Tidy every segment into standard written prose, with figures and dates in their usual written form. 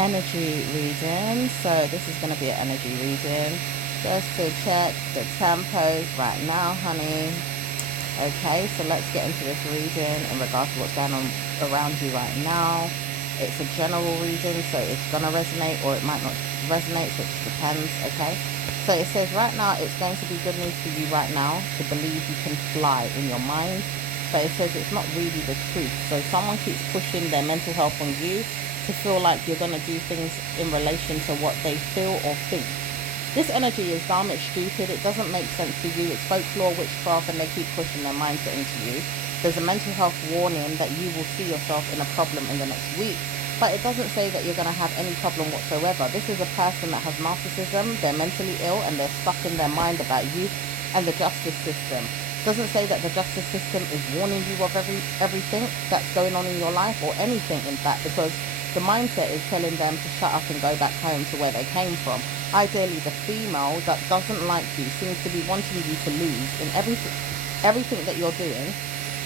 energy reading. So this is going to be an energy reading just to check the tempos right now, honey. Okay, so let's get into this reading in regards to what's going on around you right now. It's a general reading, so it's going to resonate or it might not resonate, so it just depends. Okay, so it says right now it's going to be good news for you right now to believe you can fly in your mind, but it says it's not really the truth. So someone keeps pushing their mental health on you to feel like you're going to do things in relation to what they feel or think. This energy is damn it stupid. It doesn't make sense to you. It's folklore, witchcraft, and they keep pushing their mindset into you. There's a mental health warning that you will see yourself in a problem in the next week, but it doesn't say that you're going to have any problem whatsoever. This is a person that has narcissism, they're mentally ill, and they're stuck in their mind about you and the justice system. It doesn't say that the justice system is warning you of everything that's going on in your life, or anything, in fact, because the mindset is telling them to shut up and go back home to where they came from. Ideally, the female that doesn't like you seems to be wanting you to lose in everything that you're doing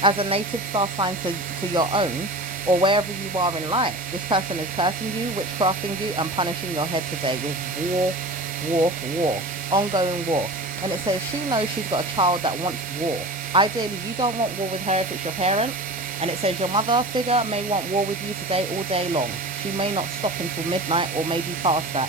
as a native star sign to your own, or wherever you are in life. This person is cursing you, witchcrafting you, and punishing your head today with war, ongoing war. And it says she knows she's got a child that wants war. Ideally, you don't want war with her if it's your parent. And it says your mother figure may want war with you today all day long. She may not stop until midnight or maybe past that.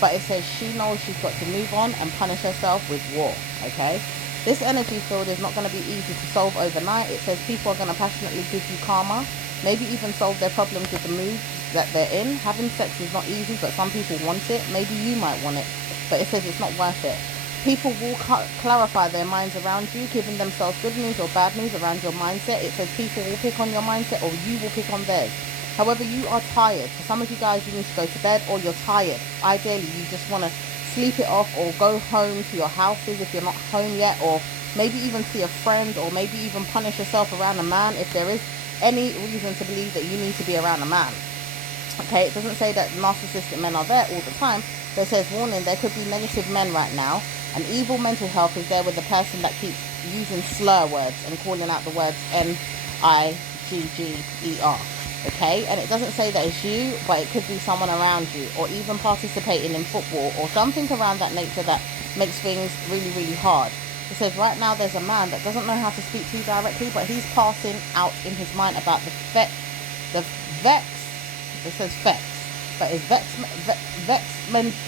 But it says she knows she's got to move on and punish herself with war, okay? This energy field is not going to be easy to solve overnight. It says people are going to passionately give you karma, maybe even solve their problems with the moves that they're in. Having sex is not easy, but some people want it. Maybe you might want it, but it says it's not worth it. People will clarify their minds around you, giving themselves good news or bad news around your mindset. It says people will pick on your mindset or you will pick on theirs. However, you are tired. For some of you guys, you need to go to bed or you're tired. Ideally, you just want to sleep it off or go home to your houses if you're not home yet, or maybe even see a friend, or maybe even punish yourself around a man if there is any reason to believe that you need to be around a man. Okay, it doesn't say that narcissistic men are there all the time, but it says, warning, there could be negative men right now. And evil mental health is there with the person that keeps using slur words and calling out the words Nigger. Okay, and it doesn't say that it's you, but it could be someone around you, or even participating in football or something around that nature that makes things really, really hard. It says right now there's a man that doesn't know how to speak to you directly, but he's passing out in his mind about the vex. It says vex, but his vex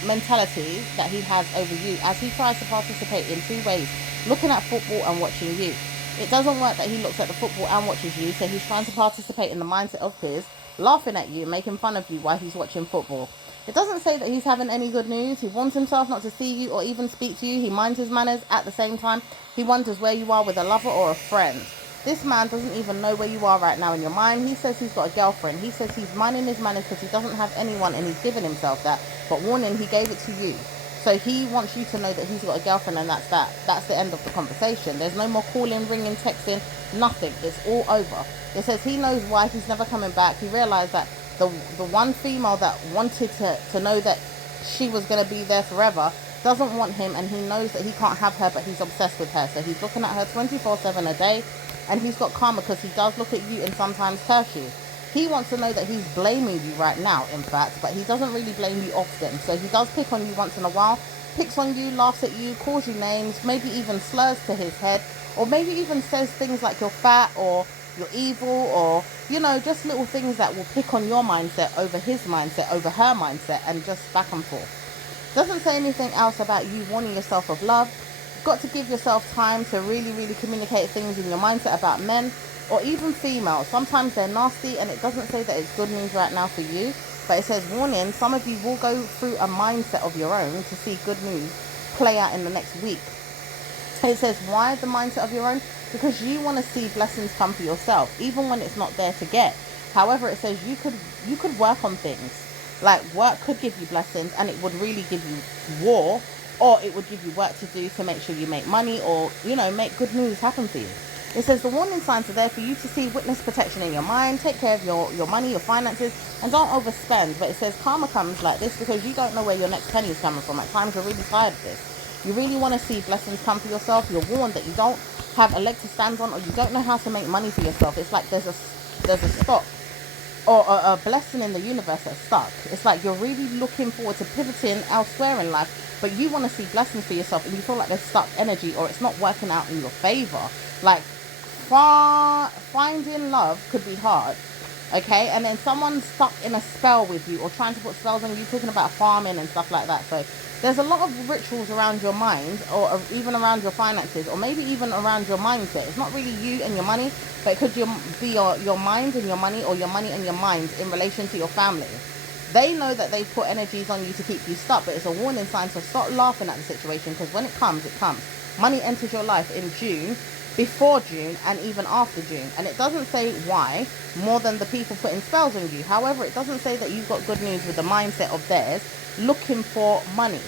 mentality that he has over you as he tries to participate in two ways: looking at football and watching you. It doesn't work that he looks at the football and watches you, so he's trying to participate in the mindset of his, laughing at you, making fun of you while he's watching football. It doesn't say that he's having any good news. He wants himself not to see you or even speak to you. He minds his manners. At the same time, he wonders where you are with a lover or a friend. This man doesn't even know where you are right now in your mind. He says he's got a girlfriend. He says he's minding his manners because he doesn't have anyone and he's given himself that. But warning, he gave it to you. So he wants you to know that he's got a girlfriend, and that's that. That's the end of the conversation. There's no more calling, ringing, texting, nothing. It's all over. It says he knows why he's never coming back. He realized that the one female that wanted to know that she was going to be there forever doesn't want him, and he knows that he can't have her, but he's obsessed with her. So he's looking at her 24/7 a day, and he's got karma because he does look at you and sometimes curse you. He wants to know that he's blaming you right now, in fact, but he doesn't really blame you often. So he does pick on you once in a while, picks on you, laughs at you, calls you names, maybe even slurs to his head, or maybe even says things like you're fat or you're evil, or, you know, just little things that will pick on your mindset over his mindset, over her mindset, and just back and forth. Doesn't say anything else about you warning yourself of love. You've got to give yourself time to really, really communicate things in your mindset about men, or even females. Sometimes they're nasty, and it doesn't say that it's good news right now for you, but it says, warning, some of you will go through a mindset of your own to see good news play out in the next week. It says, why the mindset of your own? Because you want to see blessings come for yourself, even when it's not there to get. However, it says you could work on things. Like, work could give you blessings, and it would really give you war, or it would give you work to do to make sure you make money, or, you know, make good news happen for you. It says the warning signs are there for you to see. Witness protection in your mind. Take care of your money, your finances, and don't overspend. But it says karma comes like this because you don't know where your next penny is coming from. At times you're really tired of this. You really want to see blessings come for yourself. You're warned that you don't have a leg to stand on, or you don't know how to make money for yourself. It's like there's a stop or a blessing in the universe that's stuck. It's like you're really looking forward to pivoting elsewhere in life, but you want to see blessings for yourself, and you feel like there's stuck energy or it's not working out in your favor. Like, finding love could be hard, okay? And then someone's stuck in a spell with you or trying to put spells on you, talking about farming and stuff like that. So there's a lot of rituals around your mind, or even around your finances, or maybe even around your mindset. It's not really you and your money, but it could be your mind and your money, or your money and your mind in relation to your family. They know that they put energies on you to keep you stuck, but it's a warning sign, so stop laughing at the situation, because when it comes, it comes. Money enters your life in June, before June, and even after June. And it doesn't say why, more than the people putting spells on you. However, it doesn't say that you've got good news with the mindset of theirs looking for money.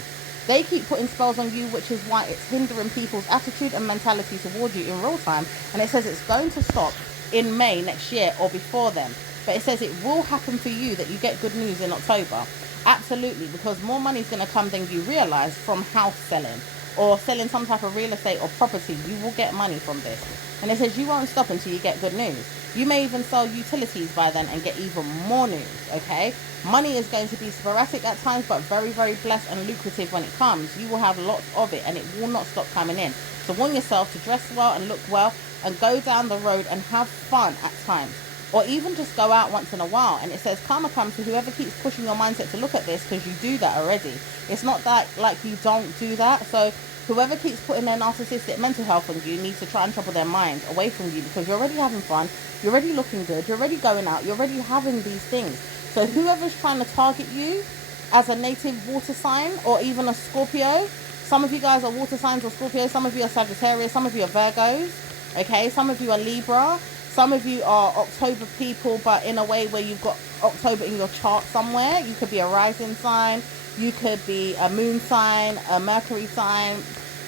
They keep putting spells on you, which is why it's hindering people's attitude and mentality towards you in real time. And it says it's going to stop in May next year or before then. But it says it will happen for you that you get good news in October. Absolutely, because more money is going to come than you realize from house selling or selling some type of real estate or property. You will get money from this. And it says you won't stop until you get good news. You may even sell utilities by then and get even more news, okay? Money is going to be sporadic at times, but very, very blessed and lucrative when it comes. You will have lots of it, and it will not stop coming in. So warn yourself to dress well and look well and go down the road and have fun at times. Or even just go out once in a while. And it says karma comes to whoever keeps pushing your mindset to look at this, because you do that already. It's not that like you don't do that. So whoever keeps putting their narcissistic mental health on you needs to try and trouble their mind away from you, because you're already having fun, you're already looking good, you're already going out, you're already having these things. So whoever's trying to target you as a native water sign, or even a Scorpio, some of you guys are water signs or Scorpio, some of you are Sagittarius, some of you are Virgos, okay, some of you are Libra, some of you are October people, but in a way where you've got October in your chart somewhere. You could be a rising sign, you could be a moon sign, a Mercury sign.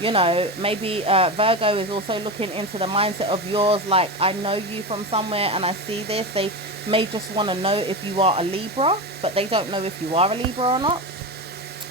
You know, maybe Virgo is also looking into the mindset of yours, like, I know you from somewhere and I see this. They may just want to know if you are a Libra, but they don't know if you are a Libra or not.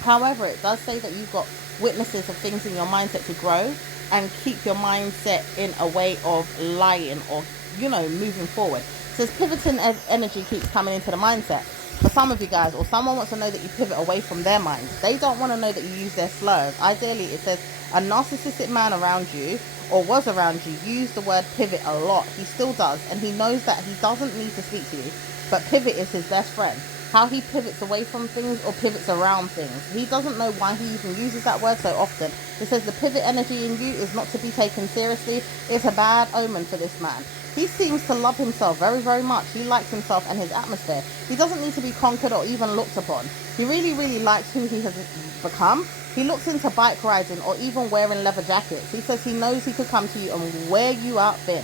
However, it does say that you've got witnesses of things in your mindset to grow and keep your mindset in a way of lying or, you know, moving forward. So this pivoting energy keeps coming into the mindset. For some of you guys, or someone wants to know that you pivot away from their mind. They don't want to know that you use their slurs. Ideally, it says a narcissistic man around you, or was around you, used the word pivot a lot. He still does, and he knows that he doesn't need to speak to you, but pivot is his best friend. How he pivots away from things or pivots around things. He doesn't know why he even uses that word so often. It says the pivot energy in you is not to be taken seriously. It's a bad omen for this man. He seems to love himself very, very much. He likes himself and his atmosphere. He doesn't need to be conquered or even looked upon. He really, really likes who he has become. He looks into bike riding or even wearing leather jackets. He says he knows he could come to you and wear you out thin.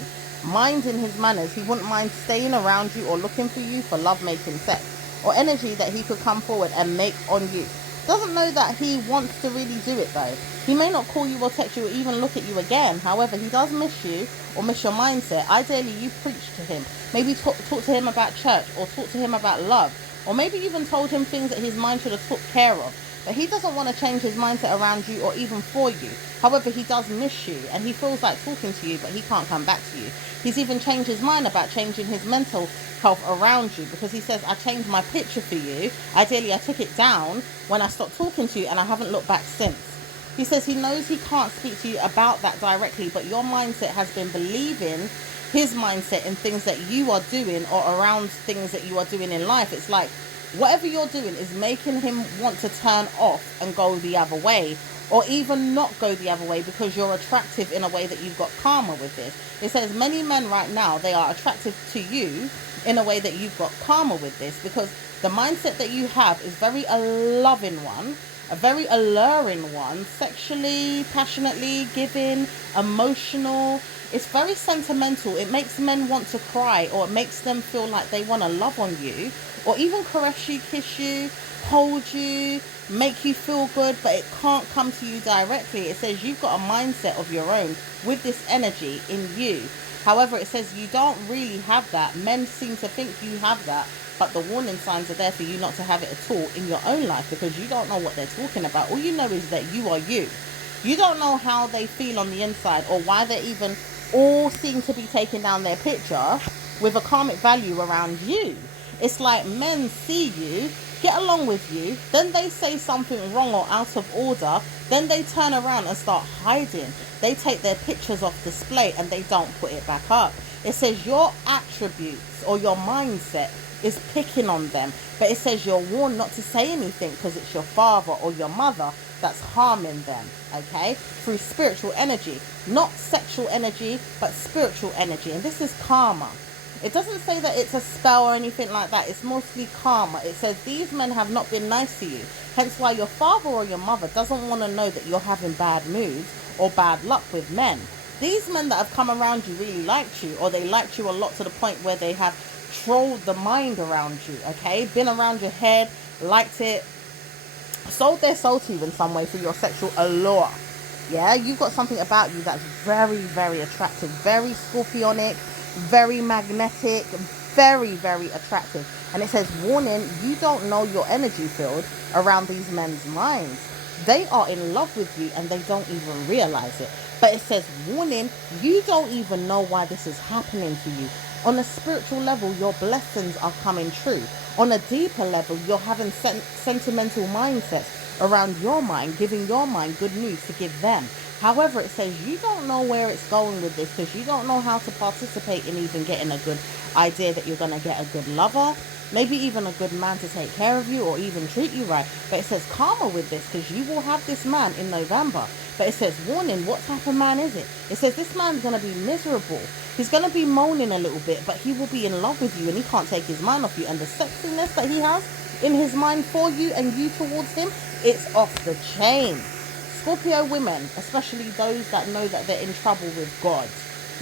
Minding his manners, he wouldn't mind staying around you or looking for you for love-making sex, or energy that he could come forward and make on you. Doesn't know that he wants to really do it though. He may not call you or text you or even look at you again. However, he does miss you or miss your mindset. Ideally, you preach to him. Maybe talk to him about church, or talk to him about love, or maybe even told him things that his mind should have took care of. But he doesn't want to change his mindset around you or even for you. However, he does miss you and he feels like talking to you, but he can't come back to you. He's even changed his mind about changing his mental health around you, because he says, I changed my picture for you. Ideally, I took it down when I stopped talking to you, and I haven't looked back since. He says he knows he can't speak to you about that directly, but your mindset has been believing his mindset in things that you are doing or around things that you are doing in life. It's like whatever you're doing is making him want to turn off and go the other way, or even not go the other way, because you're attractive in a way that you've got karma with this. It says many men right now, they are attractive to you in a way that you've got karma with this, because the mindset that you have is very a loving one, a very alluring one, sexually, passionately giving, emotional. It's very sentimental. It makes men want to cry, or it makes them feel like they want to love on you, or even caress you, kiss you, hold you, make you feel good, but it can't come to you directly. It says you've got a mindset of your own with this energy in you. However, it says you don't really have that. Men seem to think you have that, but the warning signs are there for you not to have it at all in your own life, because you don't know what they're talking about. All you know is that you are you. You don't know how they feel on the inside, or why they even all seem to be taking down their picture with a karmic value around you. It's like men see you, get along with you, then they say something wrong or out of order, then they turn around and start hiding. They take their pictures off display and they don't put it back up. It says your attributes or your mindset is picking on them, but it says you're warned not to say anything because it's your father or your mother that's harming them, okay, through spiritual energy, not sexual energy, but spiritual energy. And this is karma. It doesn't say that it's a spell or anything like that. It's mostly karma. It says these men have not been nice to you, hence why your father or your mother doesn't want to know that you're having bad moods or bad luck with men. These men that have come around you really liked you, or they liked you a lot to the point where they have trolled the mind around you, okay, been around your head, liked it, sold their soul to you in some way for your sexual allure. Yeah, you've got something about you that's very, very attractive, very scorpionic, very magnetic, very, very attractive. And it says, warning, you don't know your energy field around these men's minds. They are in love with you and they don't even realize it. But it says, warning, you don't even know why this is happening to you. On a spiritual level, your blessings are coming true. On a deeper level, you're having sentimental mindsets around your mind, giving your mind good news to give them. However, it says you don't know where it's going with this because you don't know how to participate in even getting a good idea that you're going to get a good lover, maybe even a good man to take care of you or even treat you right. But it says karma with this because you will have this man in November. But it says, warning, what type of man is it? It says this man's going to be miserable. He's going to be moaning a little bit, but he will be in love with you and he can't take his mind off you. And the sexiness that he has in his mind for you and you towards him, it's off the chain. Scorpio women, especially those that know that they're in trouble with God,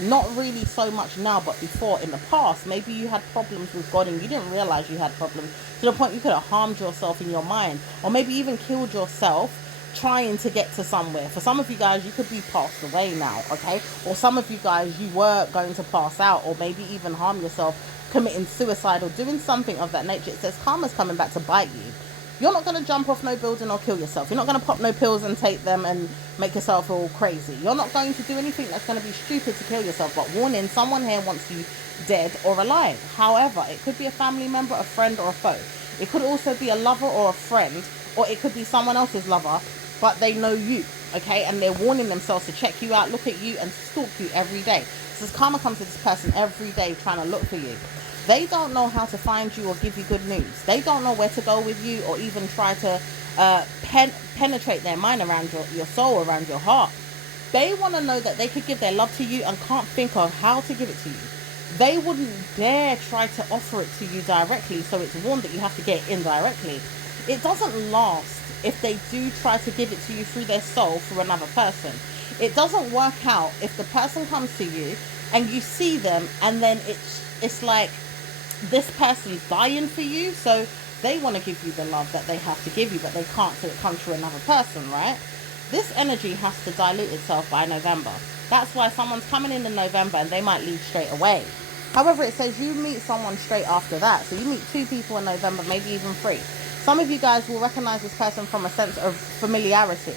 not really so much now, but before in the past, maybe you had problems with God and you didn't realize you had problems to the point you could have harmed yourself in your mind, or maybe even killed yourself trying to get to somewhere. For some of you guys, you could be passed away now, okay? Or some of you guys, you were going to pass out, or maybe even harm yourself, committing suicide or doing something of that nature. It says karma's coming back to bite you. You're not going to jump off no building or kill yourself. You're not going to pop no pills and take them and make yourself all crazy. You're not going to do anything that's going to be stupid to kill yourself. But warning, someone here wants you dead or alive. However, it could be a family member, a friend, or a foe. It could also be a lover or a friend, or it could be someone else's lover, but they know you, okay? And they're warning themselves to check you out, look at you, and stalk you every day. So this karma comes to this person every day trying to look for you. They don't know how to find you or give you good news. They don't know where to go with you or even try to penetrate their mind around your soul, around your heart. They want to know that they could give their love to you and can't think of how to give it to you. They wouldn't dare try to offer it to you directly, so it's warned that you have to get it indirectly. It doesn't last if they do try to give it to you through their soul through another person. It doesn't work out if the person comes to you and you see them and then it's like this person's dying for you, so they want to give you the love that they have to give you, but they can't, so it comes through another person, right? This energy has to dilute itself by November. That's why someone's coming in November and they might leave straight away. However, it says you meet someone straight after that. So you meet 2 people in November, maybe even 3. Some of you guys will recognize this person from a sense of familiarity.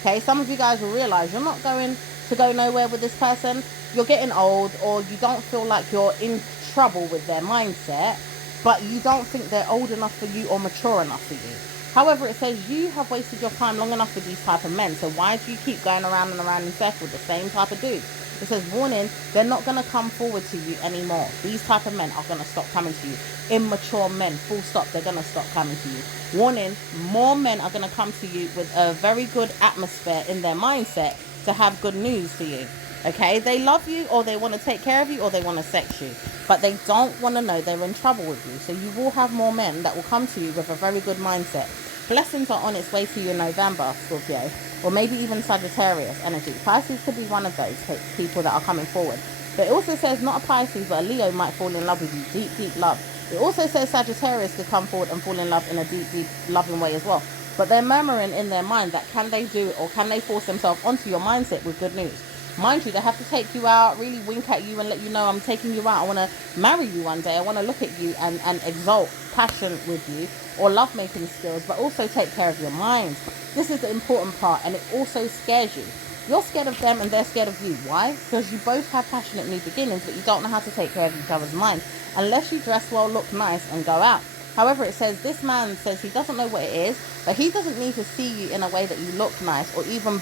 Okay, some of you guys will realize you're not going to go nowhere with this person. You're getting old, or you don't feel like you're in trouble with their mindset, but you don't think they're old enough for you or mature enough for you. However, it says you have wasted your time long enough with these type of men, so why do you keep going around and around in circles with the same type of dudes? It says, warning, they're not going to come forward to you anymore. These type of men are going to stop coming to you. Immature men, full stop, they're going to stop coming to you. Warning, more men are going to come to you with a very good atmosphere in their mindset to have good news for you. Okay, they love you, or they want to take care of you, or they want to sex you, but they don't want to know they're in trouble with you. So you will have more men that will come to you with a very good mindset. Blessings are on its way to you in November, Scorpio, or maybe even Sagittarius energy. Pisces could be one of those people that are coming forward. But it also says not a Pisces, but a Leo might fall in love with you. Deep, deep love. It also says Sagittarius could come forward and fall in love in a deep, deep loving way as well. But they're murmuring in their mind that can they do it, or can they force themselves onto your mindset with good news? Mind you, they have to take you out, really wink at you and let you know, I'm taking you out. I want to marry you one day. I want to look at you and exalt passion with you, or lovemaking skills, but also take care of your mind. This is the important part, and it also scares you. You're scared of them and they're scared of you. Why? Because you both have passionate new beginnings, but you don't know how to take care of each other's mind. unless you dress well, look nice, and go out. However, it says this man says he doesn't know what it is, but he doesn't need to see you in a way that you look nice or even,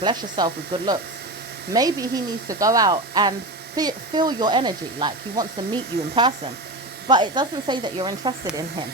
bless yourself with good looks. Maybe he needs to go out and feel your energy, like he wants to meet you in person. But it doesn't say that you're interested in him.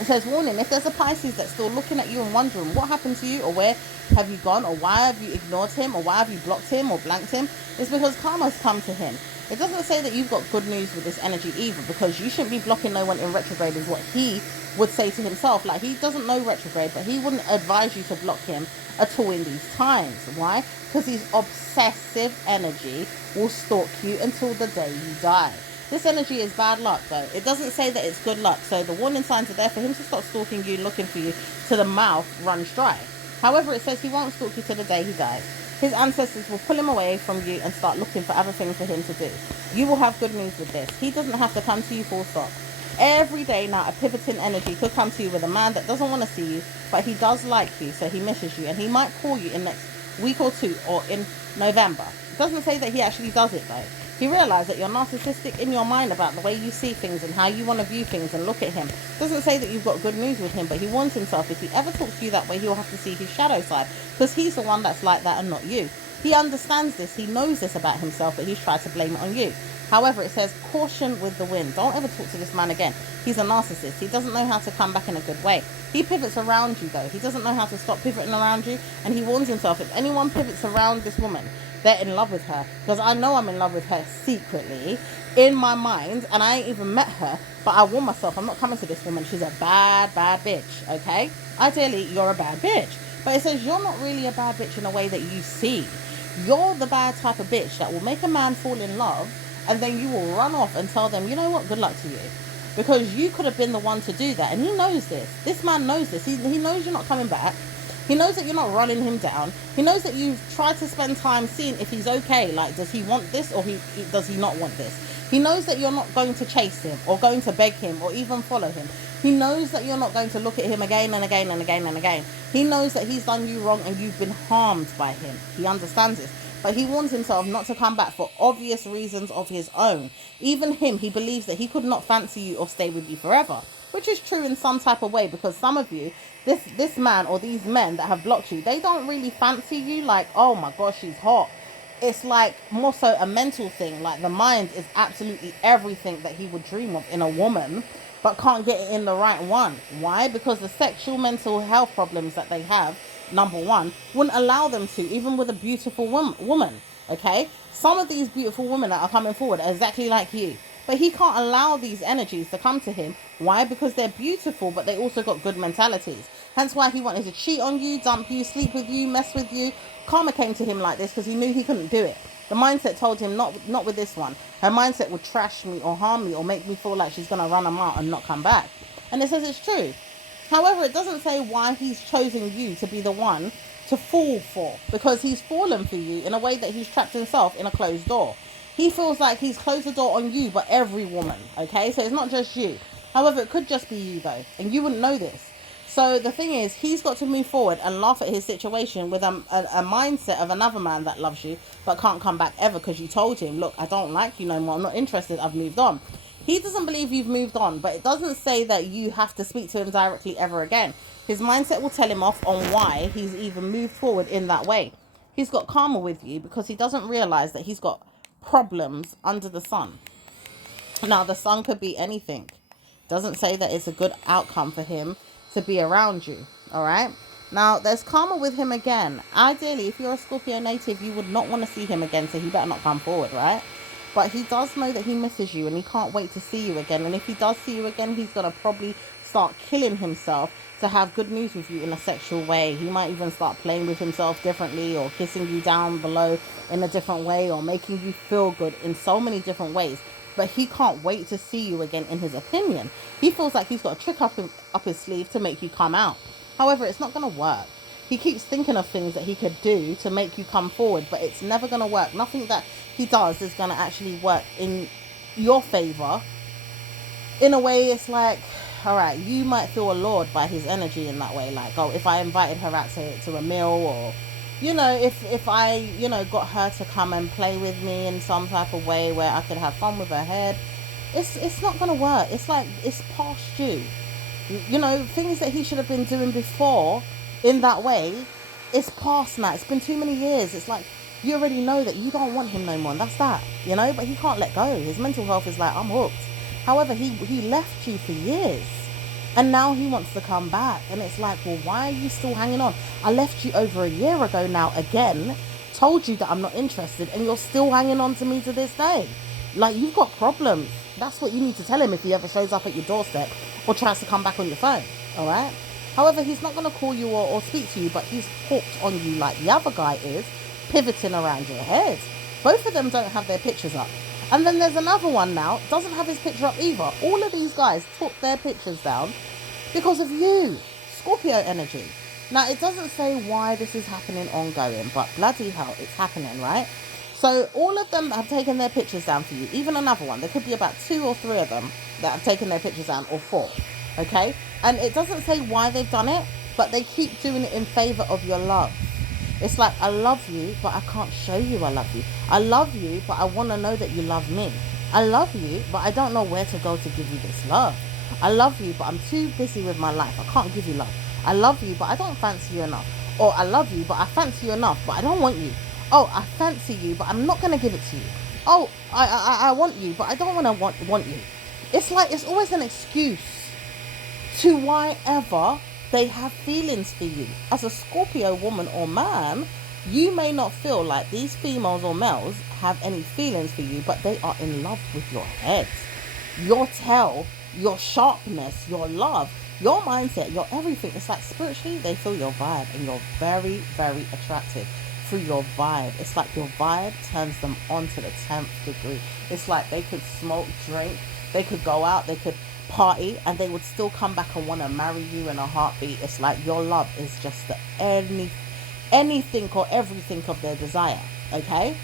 It says, warning, if there's a Pisces that's still looking at you and wondering what happened to you, or where have you gone, or why have you ignored him, or why have you blocked him or blanked him, it's because karma's come to him. It doesn't say that you've got good news with this energy either, because you shouldn't be blocking no one in retrograde, is what he would say to himself. Like, he doesn't know retrograde, but he wouldn't advise you to block him at all in these times. Why? Because his obsessive energy will stalk you until the day you die. This energy is bad luck, though. It doesn't say that it's good luck. So the warning signs are there for him to stop stalking you, looking for you, till the mouth runs dry. However, it says he won't stalk you till the day he dies. His ancestors will pull him away from you and start looking for other things for him to do. You will have good news with this. He doesn't have to come to you full stop. Every day now, a pivoting energy could come to you with a man that doesn't want to see you, but he does like you, so he misses you, and he might call you in next week or two, or in November. It doesn't say that he actually does it, though. He realized that you're narcissistic in your mind about the way you see things and how you want to view things and look at him. It doesn't say that you've got good news with him, but he warns himself if he ever talks to you that way, he'll have to see his shadow side, because he's the one that's like that and not you. He understands this, he knows this about himself, but he's tried to blame it on you. However, it says, caution with the wind. Don't ever talk to this man again. He's a narcissist. He doesn't know how to come back in a good way. He pivots around you, though. He doesn't know how to stop pivoting around you, and he warns himself, if anyone pivots around this woman, they're in love with her. Because I know I'm in love with her secretly in my mind, and I ain't even met her, but I warn myself, I'm not coming to this woman. She's a bad, bad bitch, okay? Ideally, you're a bad bitch. But it says you're not really a bad bitch in a way that you see. You're the bad type of bitch that will make a man fall in love, and then you will run off and tell them, you know what, good luck to you. Because you could have been the one to do that. And he knows this. This man knows this. He knows you're not coming back. He knows that you're not running him down. He knows that you've tried to spend time seeing if he's okay. Like, does he want this, or does he not want this? He knows that you're not going to chase him or going to beg him or even follow him. He knows that you're not going to look at him again and again and again and again. He knows that he's done you wrong and you've been harmed by him. He understands this. But he warns himself not to come back for obvious reasons of his own. Even him, he believes that he could not fancy you or stay with you forever. Which is true in some type of way, because some of you, this man or these men that have blocked you, they don't really fancy you like, oh my gosh, she's hot. It's like more so a mental thing. Like, the mind is absolutely everything that he would dream of in a woman, but can't get it in the right one. Why? Because the sexual mental health problems that they have, number one, wouldn't allow them to, even with a beautiful woman. Okay? Some of these beautiful women that are coming forward are exactly like you. But he can't allow these energies to come to him. Why? Because they're beautiful, but they also got good mentalities. Hence why he wanted to cheat on you, dump you, sleep with you, mess with you. Karma came to him like this because he knew he couldn't do it. The mindset told him, not with this one. Her mindset would trash me or harm me or make me feel like she's going to run him out and not come back. And it says it's true. However, it doesn't say why he's chosen you to be the one to fall for. Because he's fallen for you in a way that he's trapped himself in a closed door. He feels like he's closed the door on you, but every woman, okay? So it's not just you. However, it could just be you, though, and you wouldn't know this. So the thing is, he's got to move forward and laugh at his situation with a mindset of another man that loves you, but can't come back ever because you told him, look, I don't like you no more, I'm not interested, I've moved on. He doesn't believe you've moved on, but it doesn't say that you have to speak to him directly ever again. His mindset will tell him off on why he's even moved forward in that way. He's got karma with you because he doesn't realize that he's got problems under the sun. Now, the sun could be anything. Doesn't say that it's a good outcome for him to be around you. All right. Now, there's karma with him again. Ideally, if you're a Scorpio native, you would not want to see him again, so he better not come forward, right? But he does know that he misses you and he can't wait to see you again. And if he does see you again, he's going to probably start killing himself to have good news with you in a sexual way. He might even start playing with himself differently, or kissing you down below in a different way, or making you feel good in so many different ways. But he can't wait to see you again, in his opinion. He feels like he's got a trick up his sleeve to make you come out. However, it's not going to work. He keeps thinking of things that he could do to make you come forward, but it's never going to work. Nothing that he does is going to actually work in your favor. In a way, it's like, all right, you might feel allured by his energy in that way. Like, oh, if I invited her out to a meal, or, you know, if I, you know, got her to come and play with me in some type of way where I could have fun with her head, it's not gonna work. It's like it's past due. You know, things that he should have been doing before in that way, it's past now. It's been too many years. It's like you already know that you don't want him no more. And that's that, you know. But he can't let go. His mental health is like, I'm hooked. However, he left you for years, and now he wants to come back. And it's like, well, why are you still hanging on? I left you over a year ago now. Again, told you that I'm not interested, and you're still hanging on to me to this day. Like, you've got problems. That's what you need to tell him if he ever shows up at your doorstep or tries to come back on your phone. All right. However, he's not going to call you or speak to you, but he's hooked on you like the other guy is, pivoting around your head. Both of them don't have their pictures up. And then there's another one now, doesn't have his picture up either. All of these guys took their pictures down because of you. Scorpio energy. Now, it doesn't say why this is happening ongoing, but bloody hell, it's happening, right? So all of them have taken their pictures down for you. Even another one. There could be about 2 or 3 of them that have taken their pictures down, or 4. Okay? And it doesn't say why they've done it, but they keep doing it in favor of your love. It's like, I love you, but I can't show you I love you. I love you, but I want to know that you love me. I love you, but I don't know where to go to give you this love. I love you, but I'm too busy with my life. I can't give you love. I love you, but I don't fancy you enough. Or I love you, but I fancy you enough, but I don't want you. Oh, I fancy you, but I'm not going to give it to you. Oh, I want you, but I don't want you. It's like, it's always an excuse to why ever they have feelings for you. As a Scorpio woman or man, you may not feel like these females or males have any feelings for you, but they are in love with your head, your tail, your sharpness, your love, your mindset, your everything. It's like spiritually, they feel your vibe, and you're very, very attractive through your vibe. It's like your vibe turns them on to the 10th degree. It's like they could smoke, drink, they could go out, they could party, and they would still come back and want to marry you in a heartbeat. It's like your love is just anything or everything of their desire. Okay,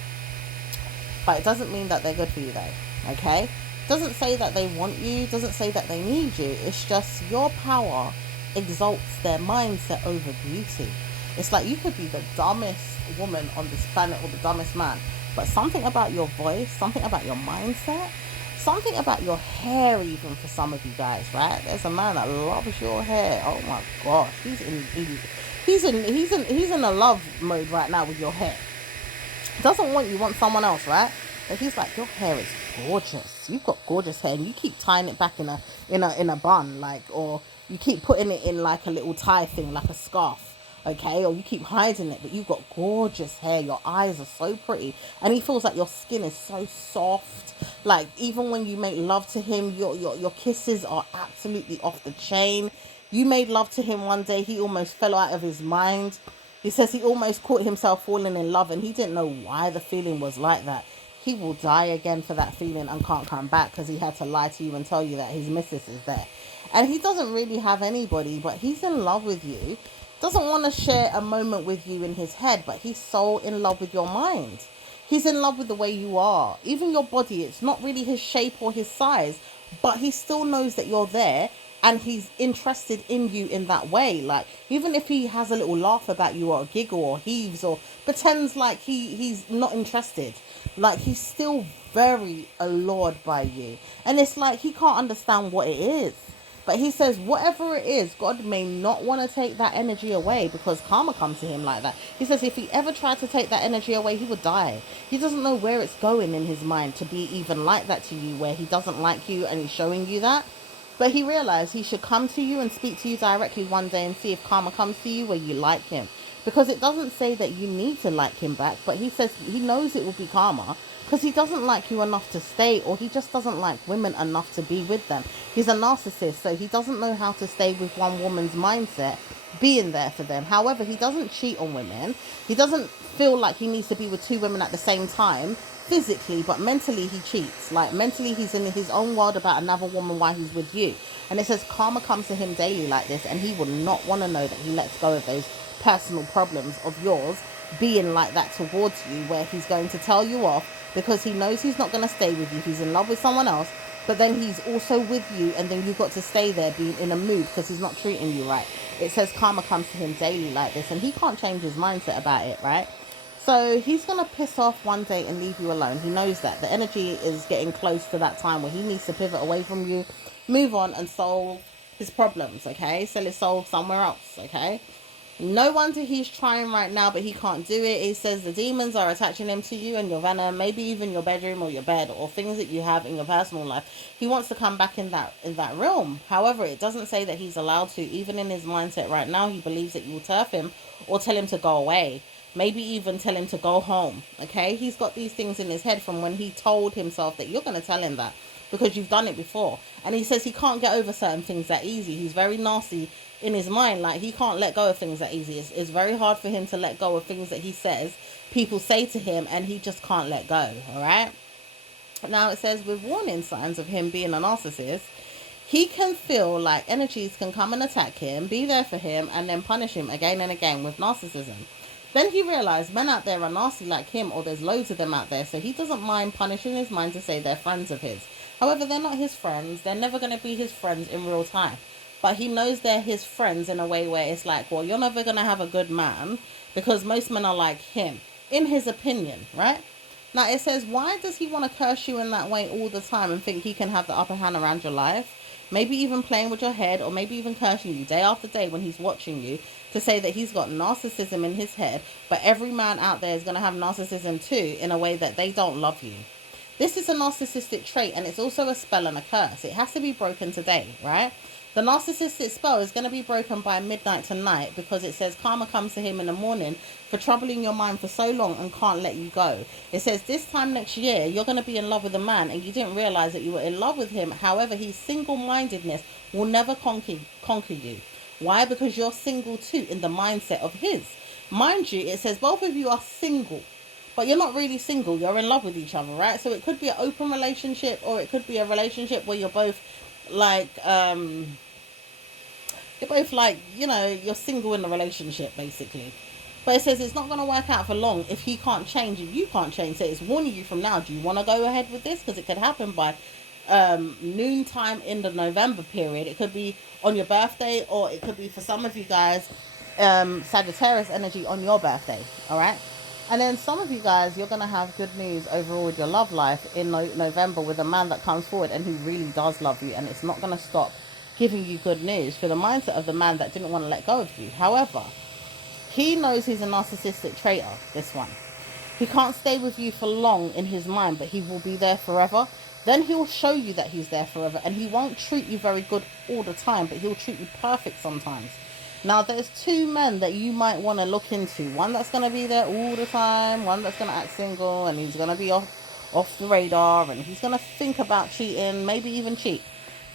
but it doesn't mean that they're good for you though. Okay, doesn't say that they want you, doesn't say that they need you. It's just your power exalts their mindset over beauty. It's like you could be the dumbest woman on this planet or the dumbest man, but something about your voice, something about your mindset, something about your hair, even for some of you guys, right? There's a man that loves your hair. Oh my gosh, he's in a love mode right now with your hair. Doesn't want you, want someone else, right? But he's like, your hair is gorgeous. You've got gorgeous hair, and you keep tying it back in a bun, like, or you keep putting it in like a little tie thing, like a scarf. Okay, or you keep hiding it, but you've got gorgeous hair. Your eyes are so pretty, and he feels like your skin is so soft. Like, even when you make love to him, your kisses are absolutely off the chain. You made love to him one day, he almost fell out of his mind. He says he almost caught himself falling in love, and he didn't know why the feeling was like that. He will die again for that feeling and can't come back because he had to lie to you and tell you that his missus is there. And he doesn't really have anybody, but he's in love with you. Doesn't want to share a moment with you in his head, but he's so in love with your mind. He's in love with the way you are. Even your body, it's not really his shape or his size, but he still knows that you're there, and he's interested in you in that way. Like, even if he has a little laugh about you, or a giggle, or heaves, or pretends like he's not interested, like, he's still very allured by you. And it's like he can't understand what it is. But he says whatever it is, God may not want to take that energy away, because karma comes to him like that. He says if he ever tried to take that energy away, he would die. He doesn't know where it's going in his mind to be even like that to you, where he doesn't like you and he's showing you that. But he realized he should come to you and speak to you directly one day and see if karma comes to you where you like him. Because it doesn't say that you need to like him back, but he says he knows it will be karma because he doesn't like you enough to stay, or he just doesn't like women enough to be with them. He's a narcissist, so he doesn't know how to stay with one woman's mindset, being there for them. However, he doesn't cheat on women. He doesn't feel like he needs to be with 2 women at the same time, physically, but mentally he cheats. Like, mentally he's in his own world about another woman while he's with you. And it says karma comes to him daily like this, and he will not want to know that he lets go of those personal problems of yours being like that towards you, where he's going to tell you off because he knows he's not going to stay with you. He's in love with someone else, but then he's also with you, and then you've got to stay there being in a mood because he's not treating you right. It says karma comes to him daily like this, and he can't change his mindset about it, right? So he's going to piss off one day and leave you alone. He knows that. The energy is getting close to that time where he needs to pivot away from you, move on and solve his problems, okay? Sell his soul somewhere else, okay? No wonder he's trying right now, but he can't do it. He says the demons are attaching him to you and your venom, maybe even your bedroom or your bed or things that you have in your personal life. He wants to come back in that realm. However, it doesn't say that he's allowed to. Even in his mindset right now, he believes that you will turf him or tell him to go away. Maybe even tell him to go home. Okay, he's got these things in his head from when he told himself that you're going to tell him that because you've done it before. And he says he can't get over certain things that easy. He's very nasty in his mind. Like, he can't let go of things that easy. It's very hard for him to let go of things that he says people say to him, and he just can't let go. All right. Now it says with warning signs of him being a narcissist, he can feel like energies can come and attack him, be there for him, and then punish him again and again with narcissism. Then he realized men out there are nasty like him, or there's loads of them out there, so he doesn't mind punishing his mind to say they're friends of his. However, they're not his friends. They're never going to be his friends in real time. But he knows they're his friends in a way where it's like, well, you're never going to have a good man because most men are like him, in his opinion, right? Now it says, why does he want to curse you in that way all the time and think he can have the upper hand around your life? Maybe even playing with your head, or maybe even cursing you day after day when he's watching you, to say that he's got narcissism in his head, but every man out there is going to have narcissism too, in a way that they don't love you. This is a narcissistic trait, and it's also a spell and a curse. It has to be broken today, right? The narcissistic spell is going to be broken by midnight tonight, because it says karma comes to him in the morning for troubling your mind for so long and can't let you go. It says this time next year, you're going to be in love with a man and you didn't realize that you were in love with him. However, his single-mindedness will never conquer you. Why? Because you're single too, in the mindset of his. Mind you, it says both of you are single, but you're not really single. You're in love with each other, right? So it could be an open relationship, or it could be a relationship where you're both like, you're single in the relationship, basically. But it says it's not going to work out for long if he can't change and you can't change. So it's warning you from now. Do you want to go ahead with this? Because it could happen by noontime in the November period. It could be on your birthday, or it could be for some of you guys, Sagittarius energy on your birthday. All right. And then some of you guys, you're going to have good news overall with your love life in November with a man that comes forward and who really does love you. And it's not going to stop giving you good news for the mindset of the man that didn't want to let go of you. However, he knows he's a narcissistic traitor, this one. He can't stay with you for long in his mind, but he will be there forever. Then he'll show you that he's there forever, and he won't treat you very good all the time, but he'll treat you perfect sometimes. Now, there's two men that you might want to look into. One that's going to be there all the time, one that's going to act single, and he's going to be off the radar, and he's going to think about cheating, maybe even cheat.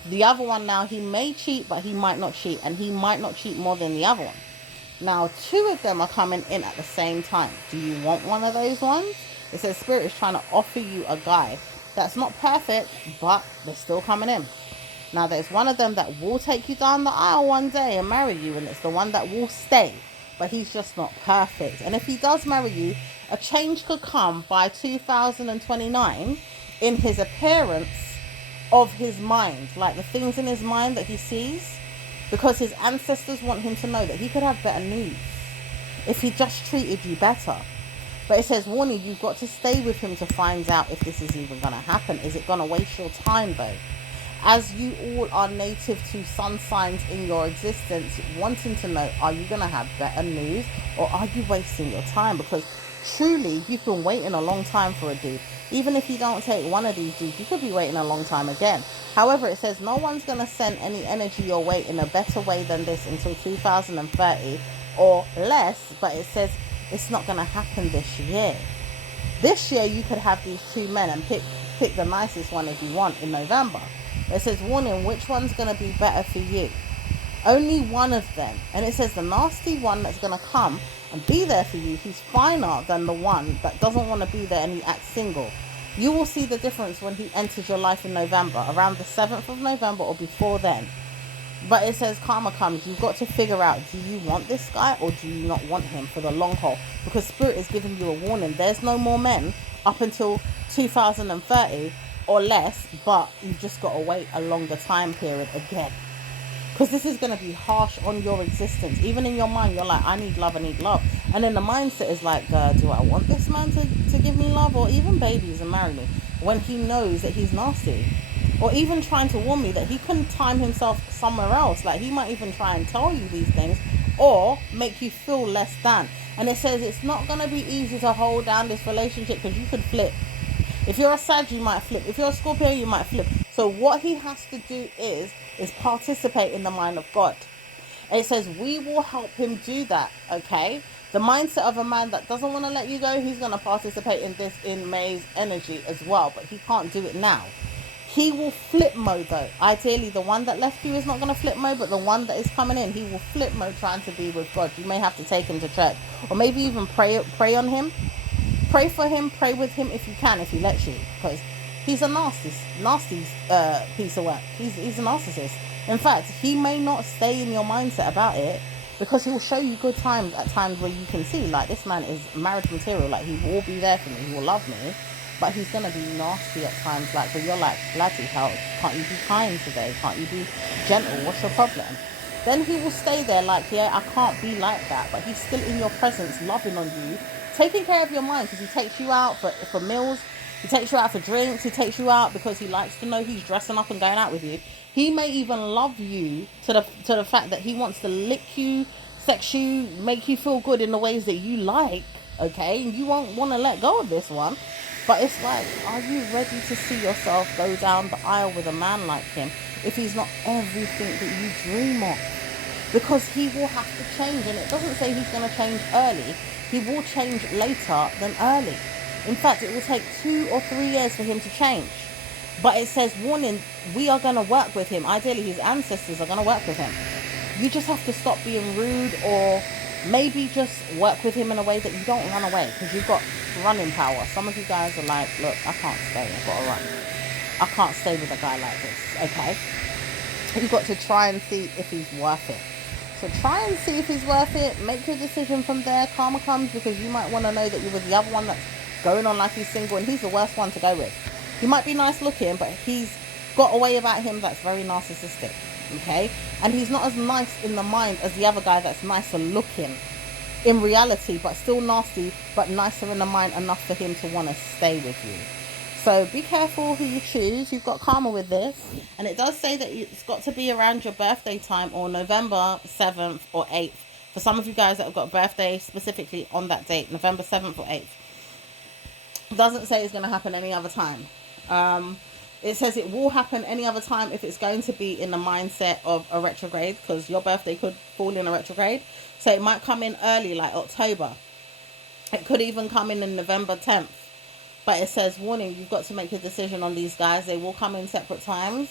The other one now, he may cheat, but he might not cheat, and he might not cheat more than the other one. Now, two of them are coming in at the same time. Do you want one of those ones? It says Spirit is trying to offer you a guy that's not perfect, but they're still coming in. Now, there's one of them that will take you down the aisle one day and marry you, and it's the one that will stay, but he's just not perfect. And if he does marry you, a change could come by 2029 in his appearance of his mind, like the things in his mind that he sees, because his ancestors want him to know that he could have better news if he just treated you better. But it says, warning, you've got to stay with him to find out if this is even going to happen. Is it going to waste your time, though? As you all are native to sun signs in your existence, wanting to know, are you going to have better news, or are you wasting your time? Because truly, you've been waiting a long time for a dude. Even if you don't take one of these dudes, you could be waiting a long time again. However, it says no one's going to send any energy your way in a better way than this until 2030 or less. But it says it's not going to happen this year. This year, you could have these two men and pick the nicest one if you want in November. It says, warning, which one's going to be better for you? Only one of them. And it says the nasty one that's going to come and be there for you, he's finer than the one that doesn't want to be there and he acts single. You will see the difference when he enters your life in November, around the 7th of November or before then. But it says karma comes. You've got to figure out, do you want this guy or do you not want him for the long haul? Because Spirit is giving you a warning. There's no more men up until 2030 or less, but you've just got to wait a longer time period again. Because this is going to be harsh on your existence. Even in your mind, you're like, I need love, I need love. And then the mindset is like, do I want this man to give me love or even babies and marry me, when he knows that he's nasty? Or even trying to warn me that he can time himself somewhere else. Like, he might even try and tell you these things or make you feel less than. And it says it's not going to be easy to hold down this relationship, because you could flip. If you're a Sag, you might flip. If you're a Scorpio, you might flip. So what he has to do is participate in the mind of God. And it says we will help him do that, okay? The mindset of a man that doesn't want to let you go, he's going to participate in this in May's energy as well, but he can't do it now. He will flip mode though. Ideally, the one that left you is not going to flip mode, but the one that is coming in, he will flip mode trying to be with God. You may have to take him to church, or maybe even pray on him. Pray for him, pray with him if you can, if he lets you, because he's a nasty piece of work. He's a narcissist. In fact, he may not stay in your mindset about it, because he'll show you good times at times where you can see, like, this man is marriage material. Like, he will be there for me, he will love me, but he's gonna be nasty at times. Like, where you're like, bloody hell, can't you be kind today? Can't you be gentle? What's your problem? Then he will stay there like, yeah, I can't be like that, but he's still in your presence, loving on you, taking care of your mind, because he takes you out for meals, he takes you out for drinks, he takes you out because he likes to know he's dressing up and going out with you. He may even love you to the fact that he wants to lick you, sex you, make you feel good in the ways that you like, okay? And you won't want to let go of this one. But it's like, are you ready to see yourself go down the aisle with a man like him if he's not everything that you dream of? Because he will have to change, and it doesn't say he's going to change early. He will change later than early. In fact, it will take 2 or 3 years for him to change. But it says, warning, we are going to work with him. Ideally, his ancestors are going to work with him. You just have to stop being rude, or maybe just work with him in a way that you don't run away, because you've got running power. Some of you guys are like, look, I can't stay. I've got to run. I can't stay with a guy like this, okay? You've got to try and see if he's worth it. So try and see if he's worth it. Make your decision from there. Karma comes, because you might want to know that you're with the other one that's going on like he's single, and he's the worst one to go with. He might be nice looking, but he's got a way about him that's very narcissistic, okay? And he's not as nice in the mind as the other guy that's nicer looking in reality, but still nasty, but nicer in the mind enough for him to want to stay with you. So be careful who you choose. You've got karma with this. And it does say that it's got to be around your birthday time, or November 7th or 8th. For some of you guys that have got a birthday specifically on that date, November 7th or 8th. It doesn't say it's going to happen any other time. It says it will happen any other time if it's going to be in the mindset of a retrograde, because your birthday could fall in a retrograde. So it might come in early, like October. It could even come in November 10th. But it says, warning, you've got to make a decision on these guys. They will come in separate times.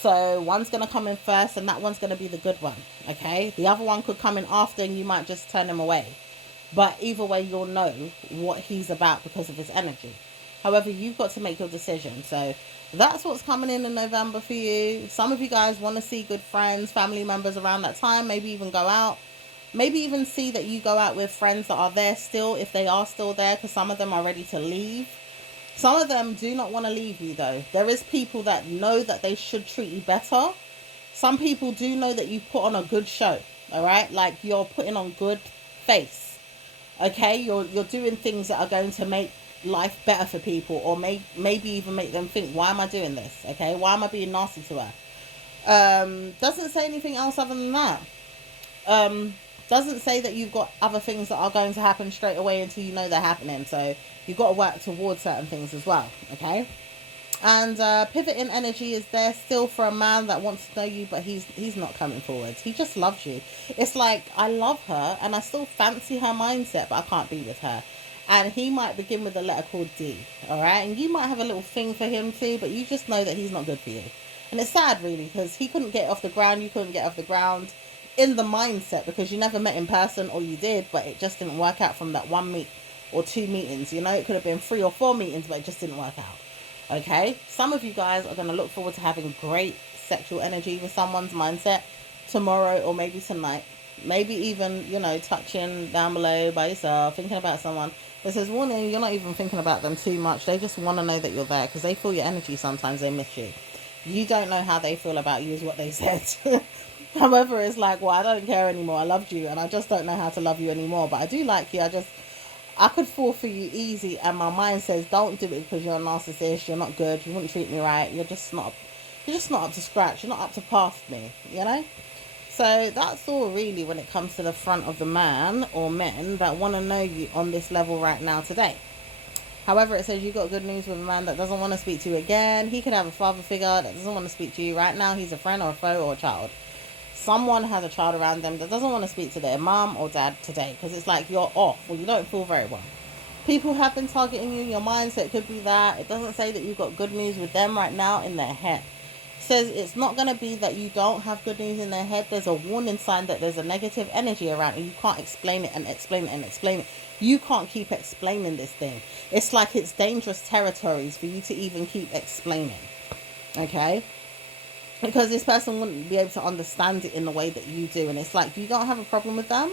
So one's going to come in first, and that one's going to be the good one, okay? The other one could come in after, and you might just turn him away. But either way, you'll know what he's about because of his energy. However, you've got to make your decision. So that's what's coming in November for you. Some of you guys want to see good friends, family members around that time, maybe even go out. Maybe even see that you go out with friends that are there still, if they are still there, because some of them are ready to leave. Some of them do not want to leave you, though. There is people that know that they should treat you better. Some people do know that you put on a good show, all right? Like, you're putting on good face, okay? You're doing things that are going to make life better for people, or maybe even make them think, why am I doing this, okay? Why am I being nasty to her? Doesn't say anything else other than that. Doesn't say that you've got other things that are going to happen straight away until you know they're happening. So you've got to work towards certain things as well, okay? And pivot in energy is there still for a man that wants to know you, but he's not coming forwards. He just loves you. It's like, I love her and I still fancy her mindset, but I can't be with her. And he might begin with a letter called D, all right? And you might have a little thing for him too, but you just know that he's not good for you. And it's sad, really, because he couldn't get off the ground. You couldn't get off the ground in the mindset, because you never met in person, or you did, but it just didn't work out from that one meet or 2 meetings. You know, it could have been 3 or 4 meetings, but it just didn't work out. Okay, some of you guys are going to look forward to having great sexual energy with someone's mindset tomorrow, or maybe tonight, maybe even, you know, touching down below by yourself, thinking about someone. It says, warning, you're not even thinking about them too much. They just want to know that you're there, because they feel your energy. Sometimes they miss you. You don't know how they feel about you, is what they said. However, it's like, well, I don't care anymore. I loved you and I just don't know how to love you anymore. But I do like you. I could fall for you easy. And my mind says, don't do it because you're a narcissist. You're not good. You wouldn't treat me right. You're just not up to scratch. You're not up to past me, you know? So that's all really when it comes to the front of the man or men that want to know you on this level right now today. However, it says you got good news with a man that doesn't want to speak to you again. He could have a father figure that doesn't want to speak to you right now. He's a friend or a foe or a child. Someone has a child around them that doesn't want to speak to their mom or dad today because it's like you're off or you don't feel very well. People have been targeting you. Your mindset could be that. It doesn't say that you've got good news with them right now in their head. It says it's not going to be that you don't have good news in their head. There's a warning sign that there's a negative energy around and you can't explain it and explain it and explain it. You can't keep explaining this thing. It's like it's dangerous territories for you to even keep explaining. Okay? Because this person wouldn't be able to understand it in the way that you do. And it's like you don't have a problem with them.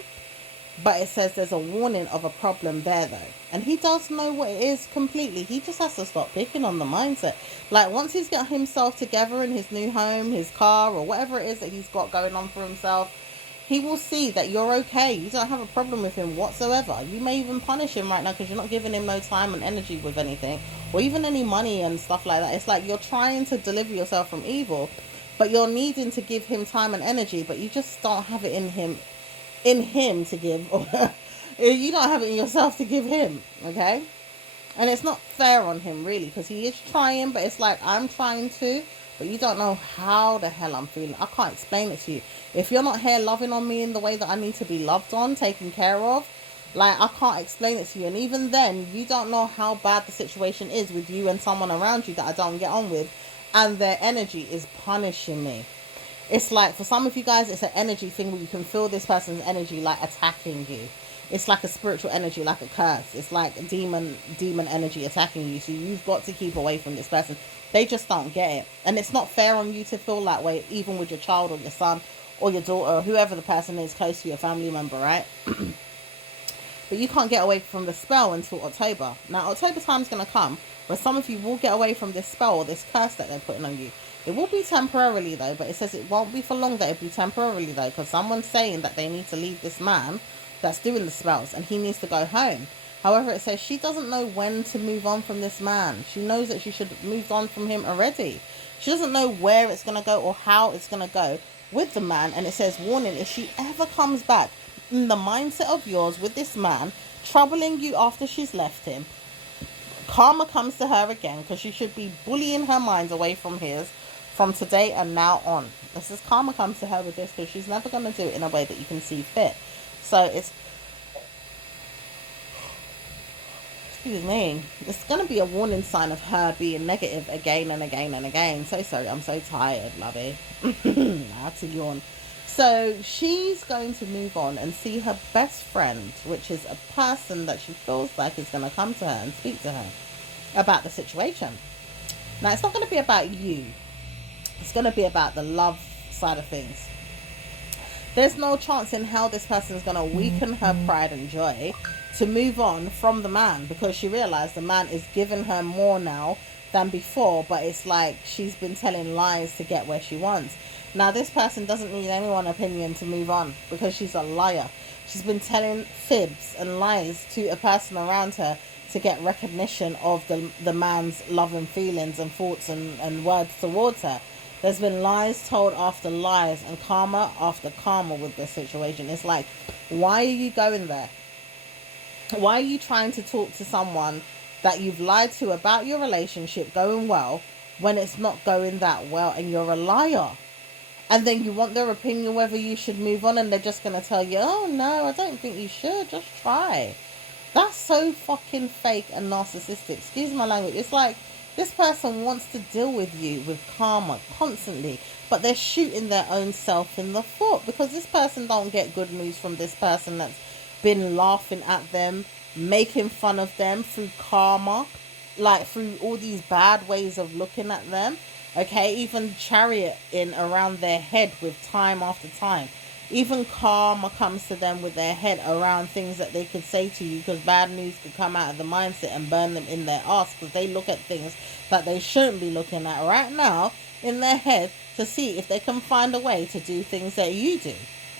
But it says there's a warning of a problem there, though. And he does know what it is completely. He just has to stop picking on the mindset. Like, once he's got himself together in his new home, his car, or whatever it is that he's got going on for himself, he will see that you're okay. You don't have a problem with him whatsoever. You may even punish him right now because you're not giving him no time and energy with anything. Or even any money and stuff like that. It's like you're trying to deliver yourself from evil. But you're needing to give him time and energy. But you just don't have it in him to give, or you don't have it in yourself to give him, okay? And it's not fair on him really because he is trying, but it's like I'm trying to, but you don't know how the hell I'm feeling. I can't explain it to you. If you're not here loving on me in the way that I need to be loved on, taken care of, like, I can't explain it to you. And even then, you don't know how bad the situation is with you and someone around you that I don't get on with, and their energy is punishing me. It's like, for some of you guys, it's an energy thing where you can feel this person's energy like attacking you. It's like a spiritual energy, like a curse. It's like a demon energy attacking you. So you've got to keep away from this person. They just don't get it. And it's not fair on you to feel that way, even with your child or your son or your daughter or whoever the person is close to your family member, right? But you can't get away from the spell until October. Now, October time's going to come where some of you will get away from this spell or this curse that they're putting on you. It will be temporarily, though, but it says it won't be for long, that it'll be temporarily, though, because someone's saying that they need to leave this man that's doing the spells and he needs to go home. However, it says she doesn't know when to move on from this man. She knows that she should have moved on from him already. She doesn't know where it's going to go or how it's going to go with the man. And it says, warning, if she ever comes back in the mindset of yours with this man, troubling you after she's left him, karma comes to her again because she should be bullying her mind away from his from today and now on. This is karma comes to her with this because she's never going to do it in a way that you can see fit. So excuse me, it's going to be a warning sign of her being negative again and again and again. So sorry, I'm so tired, lovey. I have to yawn. So she's going to move on and see her best friend, which is a person that she feels like is going to come to her and speak to her about the situation. Now, it's not going to be about you. It's going to be about the love side of things. There's no chance in hell this person is going to weaken her pride and joy to move on from the man, because she realized the man is giving her more now than before, but it's like she's been telling lies to get where she wants. Now, this person doesn't need anyone's opinion to move on because she's a liar. She's been telling fibs and lies to a person around her to get recognition of the man's love and feelings and thoughts and words towards her. There's been lies told after lies and karma after karma with this situation. It's like, why are you going there? Why are you trying to talk to someone that you've lied to about your relationship going well when it's not going that well and you're a liar? And then you want their opinion whether you should move on, and they're just going to tell you, oh no, I don't think you should, just try. That's so fucking fake and narcissistic. Excuse my language. It's like this person wants to deal with you with karma constantly, but they're shooting their own self in the foot because this person don't get good news from this person that's been laughing at them, making fun of them through karma, like through all these bad ways of looking at them. Okay, even chariot in around their head with time after time. Even karma comes to them with their head around things that they could say to you, because bad news could come out of the mindset and burn them in their ass because they look at things that they shouldn't be looking at. Right now, in their head to see if they can find a way to do things that you do.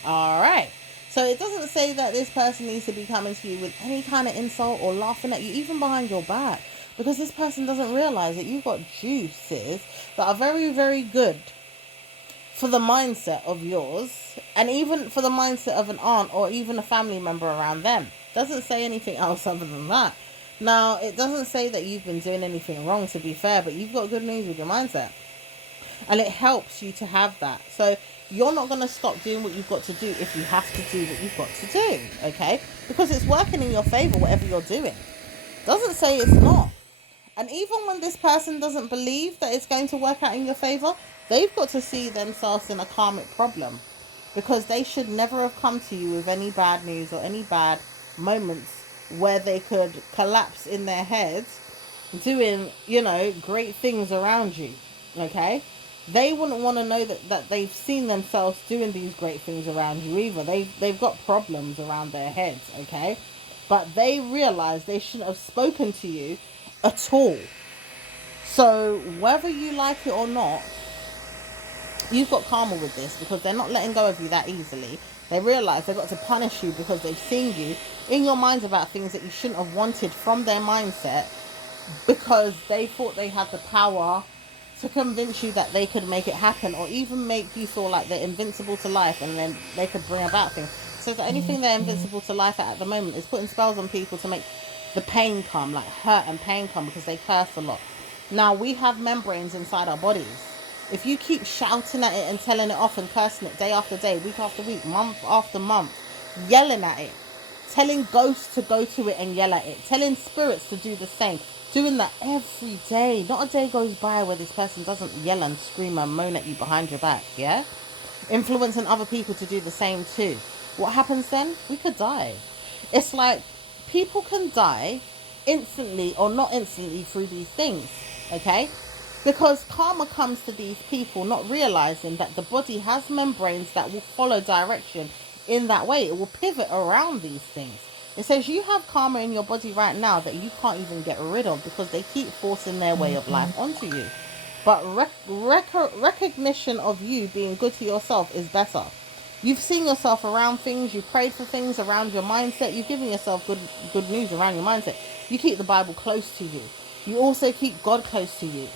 All right. So it doesn't say that this person needs to be coming to you with any kind of insult or laughing at you, even behind your back, because this person doesn't realize that you've got juices that are very, very good for the mindset of yours, and even for the mindset of an aunt or even a family member around them. Doesn't say anything else other than that. Now, it doesn't say that you've been doing anything wrong, to be fair, but you've got good news with your mindset. And it helps you to have that. So you're not going to stop doing what you've got to do if you have to do what you've got to do, okay? Because it's working in your favor, whatever you're doing. Doesn't say it's not. And even when this person doesn't believe that it's going to work out in your favor, they've got to see themselves in a karmic problem, because they should never have come to you with any bad news or any bad moments where they could collapse in their heads doing, great things around you, okay? They wouldn't want to know that they've seen themselves doing these great things around you either. They've got problems around their heads, okay? But they realize they shouldn't have spoken to you at all. So whether you like it or not, you've got karma with this, because they're not letting go of you that easily. They realize they've got to punish you because they've seen you in your minds about things that you shouldn't have wanted from their mindset, because they thought they had the power to convince you that they could make it happen, or even make you feel like they're invincible to life, and then they could bring about things. So the only thing they're invincible to life at the moment is putting spells on people to make the pain come, like hurt and pain come, because they curse a lot. Now, we have membranes inside our bodies. If you keep shouting at it and telling it off and cursing it day after day, week after week, month after month, yelling at it, telling ghosts to go to it and yell at it, telling spirits to do the same, doing that every day. Not a day goes by where this person doesn't yell and scream and moan at you behind your back, yeah? Influencing other people to do the same too. What happens then? We could die. It's like people can die instantly or not instantly through these things, okay? Because karma comes to these people not realizing that the body has membranes that will follow direction in that way. It will pivot around these things. It says you have karma in your body right now that you can't even get rid of, because they keep forcing their way of life onto you. But recognition of you being good to yourself is better. You've seen yourself around things, you've prayed for things around your mindset, you've given yourself good news around your mindset. You keep the Bible close to you. You also keep God close to you.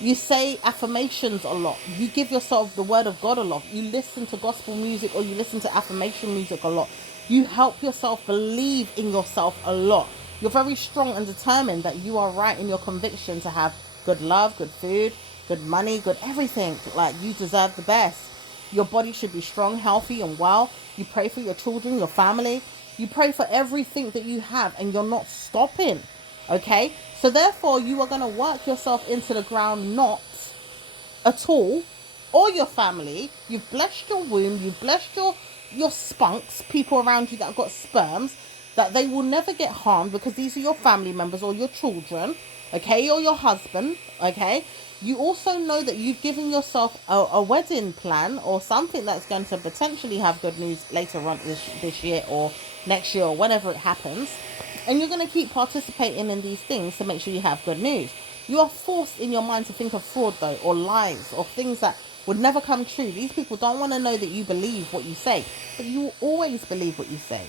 You say affirmations a lot. You give yourself the word of God a lot. You listen to gospel music, or you listen to affirmation music a lot. You help yourself believe in yourself a lot. You're very strong and determined that you are right in your conviction to have good love, good food, good money, good everything. Like, you deserve the best. Your body should be strong, healthy, and well. You pray for your children, your family. You pray for everything that you have, and you're not stopping. Okay? So therefore, you are going to work yourself into the ground, not at all, or your family. You've blessed your womb. You've blessed your spunks, people around you that have got sperms, that they will never get harmed, because these are your family members or your children, okay, or your husband, okay? You also know that you've given yourself a wedding plan or something that's going to potentially have good news later on this year or next year or whenever it happens. And you're going to keep participating in these things to make sure you have good news. You are forced in your mind to think of fraud, though, or lies, or things that would never come true. These people don't want to know that you believe what you say, but you will always believe what you say.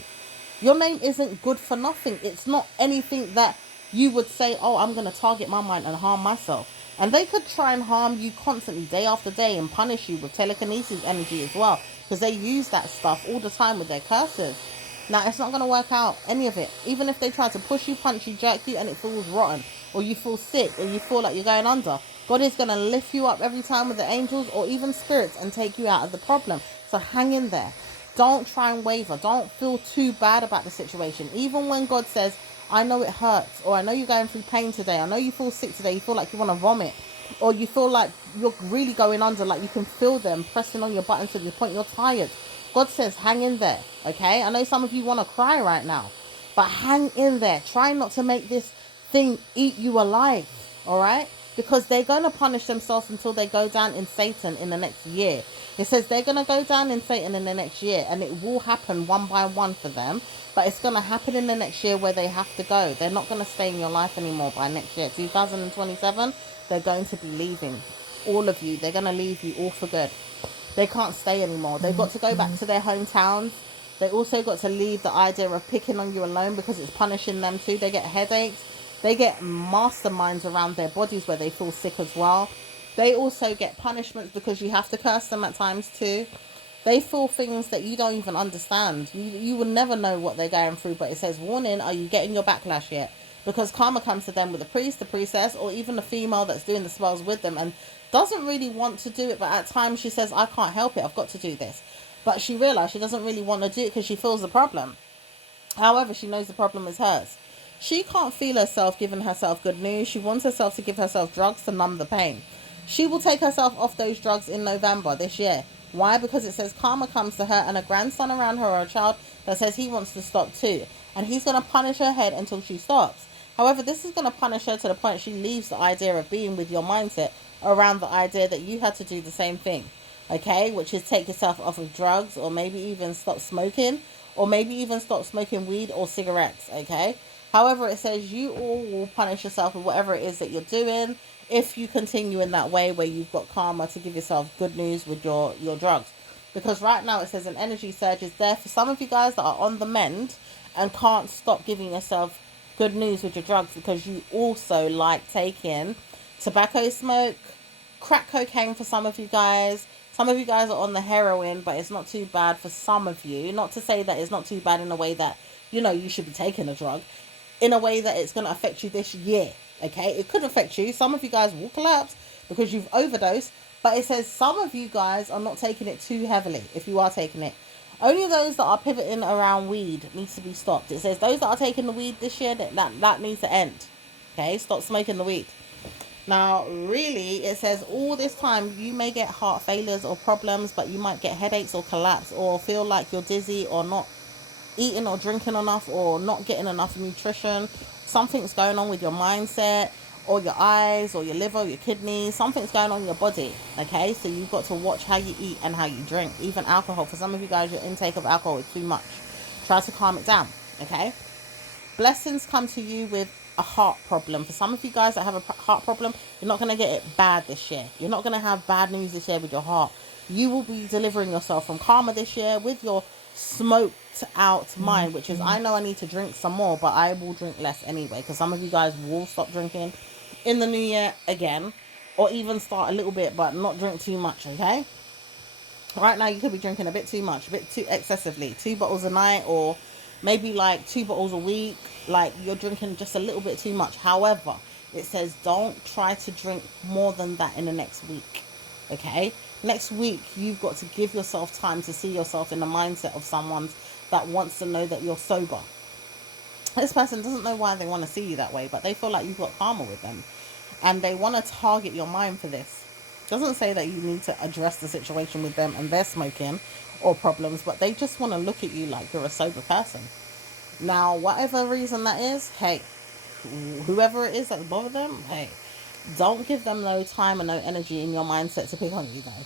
Your name isn't good for nothing. It's not anything that you would say, oh, I'm going to target my mind and harm myself. And they could try and harm you constantly, day after day, and punish you with telekinesis energy as well, because they use that stuff all the time with their curses. Now, it's not going to work out, any of it. Even if they try to push you, punch you, jerk you, and it feels rotten, or you feel sick, or you feel like you're going under, God is going to lift you up every time with the angels or even spirits and take you out of the problem. So hang in there. Don't try and waver. Don't feel too bad about the situation. Even when God says, I know it hurts, or I know you're going through pain today, I know you feel sick today, you feel like you want to vomit, or you feel like you're really going under, like you can feel them pressing on your buttons to the point you're tired. God says, hang in there, okay? I know some of you want to cry right now, but hang in there. Try not to make this thing eat you alive, all right? Because they're going to punish themselves until they go down in Satan in the next year. It says they're going to go down in Satan in the next year, and it will happen one by one for them, but it's going to happen in the next year where they have to go. They're not going to stay in your life anymore by next year. 2027, they're going to be leaving. all of you. They're going to leave you all for good. They can't stay anymore. They've got to go back to their hometowns. They also got to leave the idea of picking on you alone because it's punishing them too. They get headaches. They get masterminds around their bodies where they feel sick as well. They also get punishments because you have to curse them at times too. They feel things that you don't even understand. You will never know what they're going through, but it says, warning, are you getting your backlash yet? Because karma comes to them with the priest, the priestess, or even the female that's doing the spells with them and doesn't really want to do it, but at times she says, I can't help it, I've got to do this. But she realized she doesn't really want to do it because she feels the problem. However, she knows the problem is hers. She can't feel herself giving herself good news. She wants herself to give herself drugs to numb the pain. She will take herself off those drugs in November this year. Why? Because it says karma comes to her and a grandson around her or a child that says he wants to stop too. And he's going to punish her head until she stops. However, this is going to punish her to the point she leaves the idea of being with your mindset around the idea that you had to do the same thing. Okay? Which is take yourself off of drugs or maybe even stop smoking or maybe even stop smoking weed or cigarettes. Okay? However, it says you all will punish yourself with whatever it is that you're doing if you continue in that way where you've got karma to give yourself good news with your drugs. Because right now it says an energy surge is there for some of you guys that are on the mend and can't stop giving yourself good news with your drugs because you also like taking tobacco smoke, crack cocaine for some of you guys. Some of you guys are on the heroin, but it's not too bad for some of you. Not to say that it's not too bad in a way that, you should be taking a drug. In a way that it's going to affect you this year. Okay? It could affect you. Some of you guys will collapse because you've overdosed. But it says some of you guys are not taking it too heavily if you are taking it. Only those that are pivoting around weed needs to be stopped. It says those that are taking the weed this year, that needs to end. Okay? Stop smoking the weed. Now, really, it says all this time you may get heart failures or problems, but you might get headaches or collapse or feel like you're dizzy or not eating or drinking enough or not getting enough nutrition. Something's going on with your mindset or your eyes or your liver, your kidneys. Something's going on in your body. Okay, so you've got to watch how you eat and how you drink. Even alcohol. For some of you guys, your intake of alcohol is too much. Try to calm it down. Okay, blessings come to you with a heart problem. For some of you guys that have a heart problem, you're not going to get it bad this year. You're not going to have bad news this year with your heart. You will be delivering yourself from karma this year with your smoked out mind, which is, I know I need to drink some more, but I will drink less anyway, because some of you guys will stop drinking in the new year again, or even start a little bit but not drink too much. Okay, right now you could be drinking a bit too much, a bit too excessively, 2 bottles a night, or maybe like 2 bottles a week. Like, you're drinking just a little bit too much. However, it says don't try to drink more than that in the next week. Okay, next week you've got to give yourself time to see yourself in the mindset of someone that wants to know that you're sober. This person doesn't know why they want to see you that way, but they feel like you've got karma with them and they want to target your mind for this. Doesn't say that you need to address the situation with them and their smoking or problems, but they just want to look at you like you're a sober person. Now, whatever reason that is, hey, whoever it is that bothers them, hey, don't give them no time and no energy in your mindset to pick on you, though.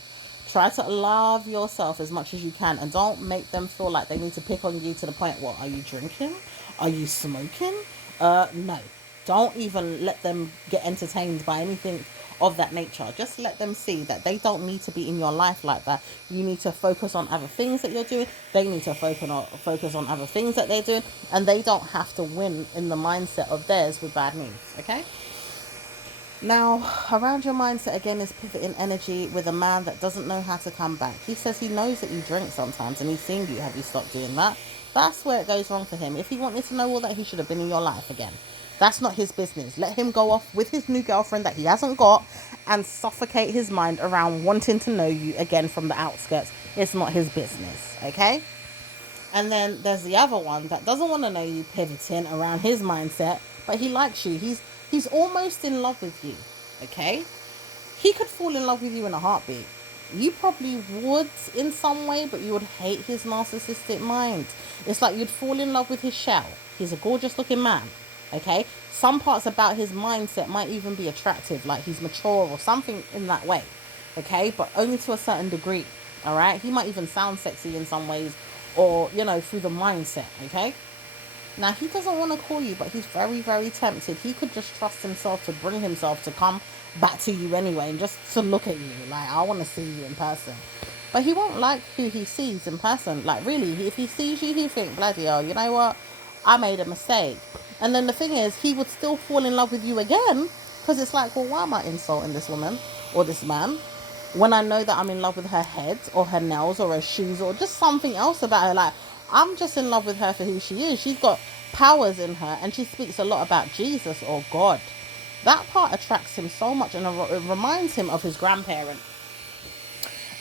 Try to love yourself as much as you can and don't make them feel like they need to pick on you to the point, what, are you drinking? Are you smoking? No. Don't even let them get entertained by anything of that nature. Just let them see that they don't need to be in your life like that. You need to focus on other things that you're doing. They need to focus on other things that they're doing. And they don't have to win in the mindset of theirs with bad news. Okay? Now, around your mindset again is pivoting energy with a man that doesn't know how to come back. He says he knows that you drink sometimes and he's seen you. Have you stopped doing that? That's where it goes wrong for him. If he wanted to know all that, he should have been in your life again. That's not his business. Let him go off with his new girlfriend that he hasn't got and suffocate his mind around wanting to know you again from the outskirts. It's not his business, okay? And then there's the other one that doesn't want to know you pivoting around his mindset, but he likes you. He's almost in love with you, okay? He could fall in love with you in a heartbeat. You probably would in some way, but you would hate his narcissistic mind. It's like you'd fall in love with his shell. He's a gorgeous looking man, okay? Some parts about his mindset might even be attractive, like he's mature or something in that way, okay? But only to a certain degree, all right? He might even sound sexy in some ways or, through the mindset, okay? Now, he doesn't want to call you, but he's very, very tempted. He could just trust himself to bring himself to come back to you anyway and just to look at you. Like, I want to see you in person. But he won't like who he sees in person. Like, really, if he sees you, he'll think, bloody hell, you know what? I made a mistake. And then the thing is, he would still fall in love with you again because it's like, well, why am I insulting this woman or this man when I know that I'm in love with her head or her nails or her shoes or just something else about her? Like, I'm just in love with her for who she is. She's got powers in her and she speaks a lot about Jesus or God. That part attracts him so much and it reminds him of his grandparent.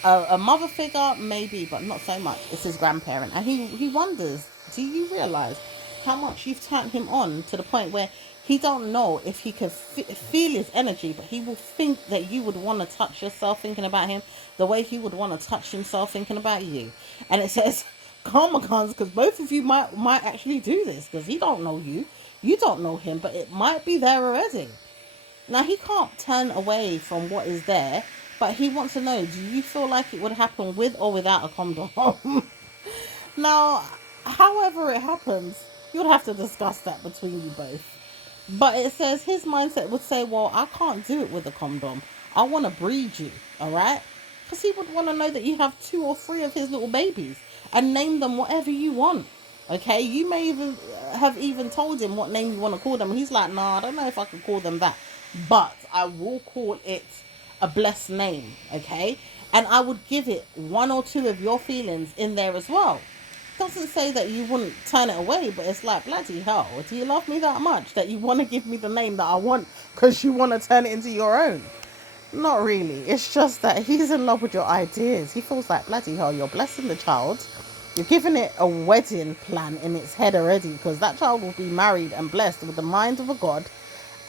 A mother figure, maybe, but not so much. It's his grandparent. And he wonders, do you realise how much you've turned him on to the point where he don't know if he can feel his energy, but he will think that you would want to touch yourself thinking about him the way he would want to touch himself thinking about you. And it says, karma comes because both of you might actually do this because he don't know you. You don't know him, but it might be there already. Now, he can't turn away from what is there, but he wants to know, do you feel like it would happen with or without a condom? Now, however it happens, you'd have to discuss that between you both. But it says his mindset would say, well, I can't do it with a condom. I want to breed you, all right? Because he would want to know that you have 2 or 3 of his little babies and name them whatever you want. Okay, you may even have even told him what name you want to call them. And he's like, nah, I don't know if I can call them that, but I will call it a blessed name. Okay, and I would give it 1 or 2 of your feelings in there as well. Doesn't say that you wouldn't turn it away, but it's like, bloody hell, do you love me that much that you want to give me the name that I want because you want to turn it into your own? Not really. It's just that he's in love with your ideas. He feels like, bloody hell, you're blessing the child. You're giving it a wedding plan in its head already because that child will be married and blessed with the mind of a God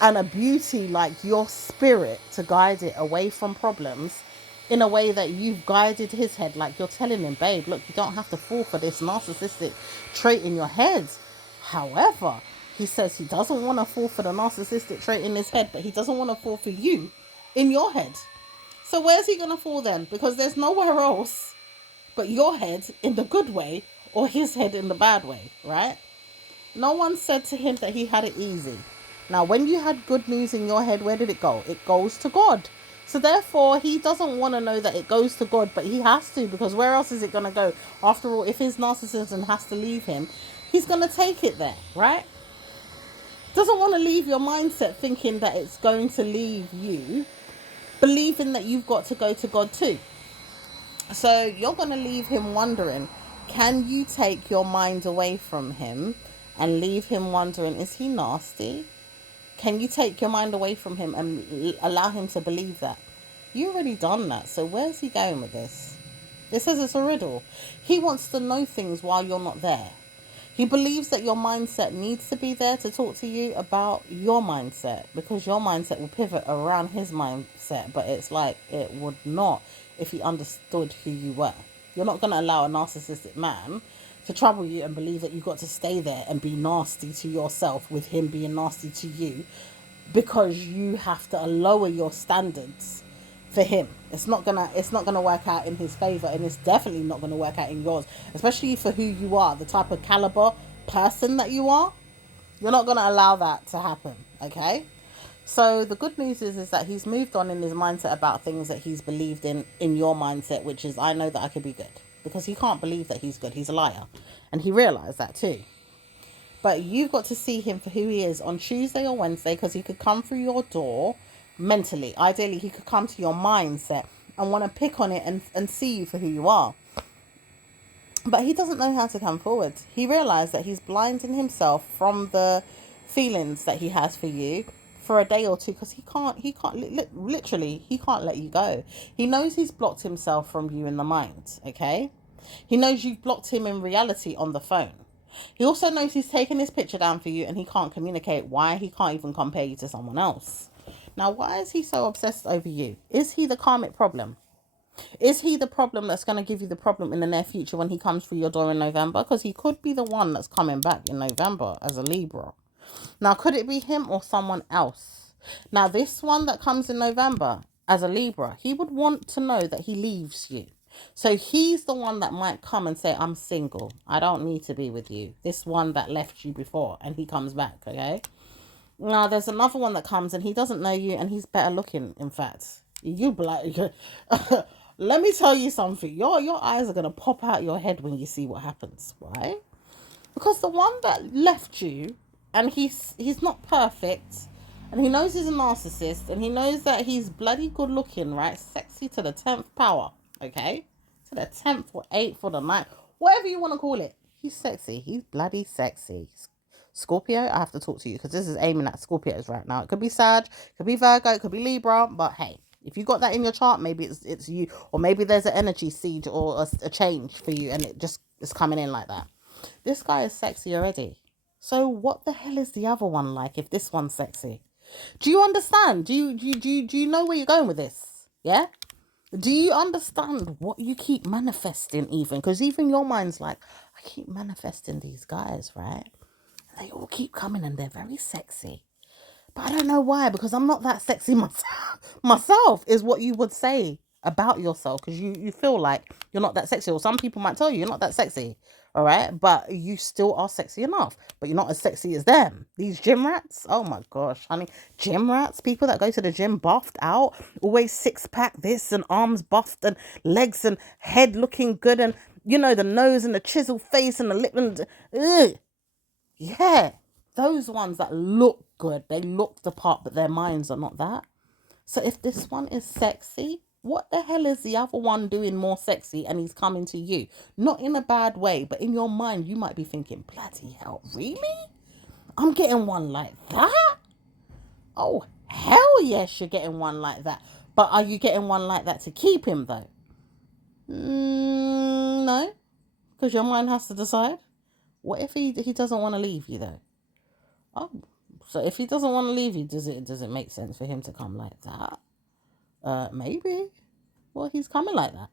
and a beauty like your spirit to guide it away from problems in a way that you've guided his head. Like you're telling him, babe, look, you don't have to fall for this narcissistic trait in your head. However, he says he doesn't want to fall for the narcissistic trait in his head, but he doesn't want to fall for you in your head. So where's he going to fall then? Because there's nowhere else but your head in the good way or his head in the bad way, right? No one said to him that he had it easy. Now, when you had good news in your head, where did it go? It goes to God. So therefore, he doesn't want to know that it goes to God, but he has to, because where else is it going to go? After all, if his narcissism has to leave him, he's going to take it there, right? Doesn't want to leave your mindset thinking that it's going to leave you, believing that you've got to go to God too. So you're going to leave him wondering, can you take your mind away from him and leave him wondering, is he nasty? Can you take your mind away from him and allow him to believe that? You already done that, so where's he going with this? It says it's a riddle. He wants to know things while you're not there. He believes that your mindset needs to be there to talk to you about your mindset because your mindset will pivot around his mindset, but it's like it would not if he understood who you were. You're not going to allow a narcissistic man to trouble you and believe that you've got to stay there and be nasty to yourself with him being nasty to you because you have to lower your standards for him. It's not gonna work out in his favor, and it's definitely not gonna work out in yours, especially for who you are, the type of caliber person that you are. You're not gonna allow that to happen, okay? So the good news is that he's moved on in his mindset about things that he's believed in your mindset, which is, I know that I could be good, because he can't believe that he's good. He's a liar, and he realized that too. But you've got to see him for who he is on Tuesday or Wednesday, because he could come through your door mentally. Ideally, he could come to your mindset and want to pick on it and see you for who you are. But he doesn't know how to come forward. He realized that he's blinding himself from the feelings that he has for you for a day or two, because literally, he can't let you go. He knows he's blocked himself from you in the mind, okay? He knows you've blocked him in reality on the phone. He also knows he's taken his picture down for you and he can't communicate why he can't even compare you to someone else. Now, why is he so obsessed over you? Is he the karmic problem? Is he the problem that's going to give you the problem in the near future when he comes through your door in November? Because he could be the one that's coming back in November as a Libra. Now, could it be him or someone else? Now, this one that comes in November as a Libra, he would want to know that he leaves you. So he's the one that might come and say, I'm single. I don't need to be with you. This one that left you before, and he comes back, okay? Now, there's another one that comes and he doesn't know you and he's better looking, in fact. You like, let me tell you something. Your eyes are going to pop out your head when you see what happens, right? Because the one that left you, and he's not perfect, and he knows he's a narcissist, and he knows that he's bloody good looking, right? Sexy to the 10th power, okay? To the 10th or 8th or the 9th, whatever you want to call it. He's sexy. He's bloody sexy. Scorpio, I have to talk to you because this is aiming at Scorpios right now. It could be Sag, it could be Virgo, it could be Libra, but hey, if you got that in your chart, maybe it's you, or maybe there's an energy seed or a change for you, and it just is coming in like that. This guy is sexy already. So what the hell is the other one like if this one's sexy? Do you understand? Do you know where you're going with this? Yeah? Do you understand what you keep manifesting even? Because even your mind's like, I keep manifesting these guys, right? They all keep coming and they're very sexy. But I don't know why, because I'm not that sexy myself is what you would say about yourself, because you feel like you're not that sexy, or some people might tell you you're not that sexy, all right, but you still are sexy enough, but you're not as sexy as them. These gym rats, oh my gosh, honey, gym rats, people that go to the gym buffed out, always six-pack this and arms buffed and legs and head looking good, and you know, the nose and the chiseled face and the lip and ugh. Yeah, those ones that look good, they look the part, but their minds are not that. So if this one is sexy, what the hell is the other one doing more sexy and he's coming to you? Not in a bad way, but in your mind, you might be thinking, bloody hell, really? I'm getting one like that? Oh, hell yes, you're getting one like that. But are you getting one like that to keep him, though? No, because your mind has to decide. What if he doesn't want to leave you, though? Oh, so if he doesn't want to leave you, does it make sense for him to come like that? Maybe. Well, he's coming like that.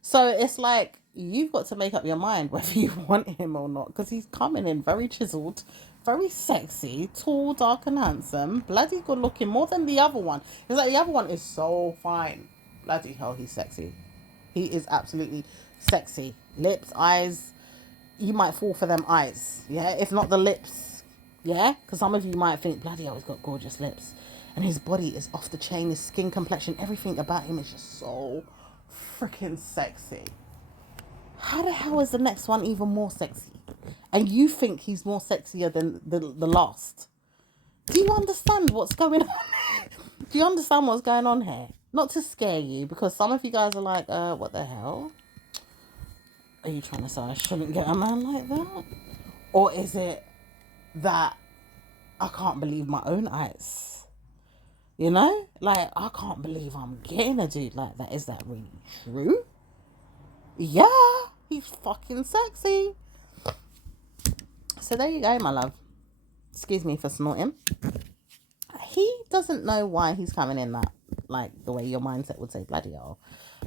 So it's like you've got to make up your mind whether you want him or not, because he's coming in very chiseled, very sexy, tall, dark, and handsome, bloody good looking, more than the other one. It's like the other one is so fine. Bloody hell, he's sexy. He is absolutely sexy. Lips, eyes. You might fall for them eyes, yeah, if not the lips, yeah, because some of you might think, bloody hell, he's got gorgeous lips, and his body is off the chain, his skin complexion, everything about him is just so freaking sexy. How the hell is the next one even more sexy? And you think he's more sexier than the last? Do you understand what's going on? Do you understand what's going on here? Not to scare you, because some of you guys are like, what the hell? Are you trying to say I shouldn't get a man like that? Or is it that I can't believe my own eyes? You know? Like, I can't believe I'm getting a dude like that. Is that really true? Yeah, he's fucking sexy. So there you go, my love. Excuse me for snorting. He doesn't know why he's coming in that, like, the way your mindset would say, bloody hell,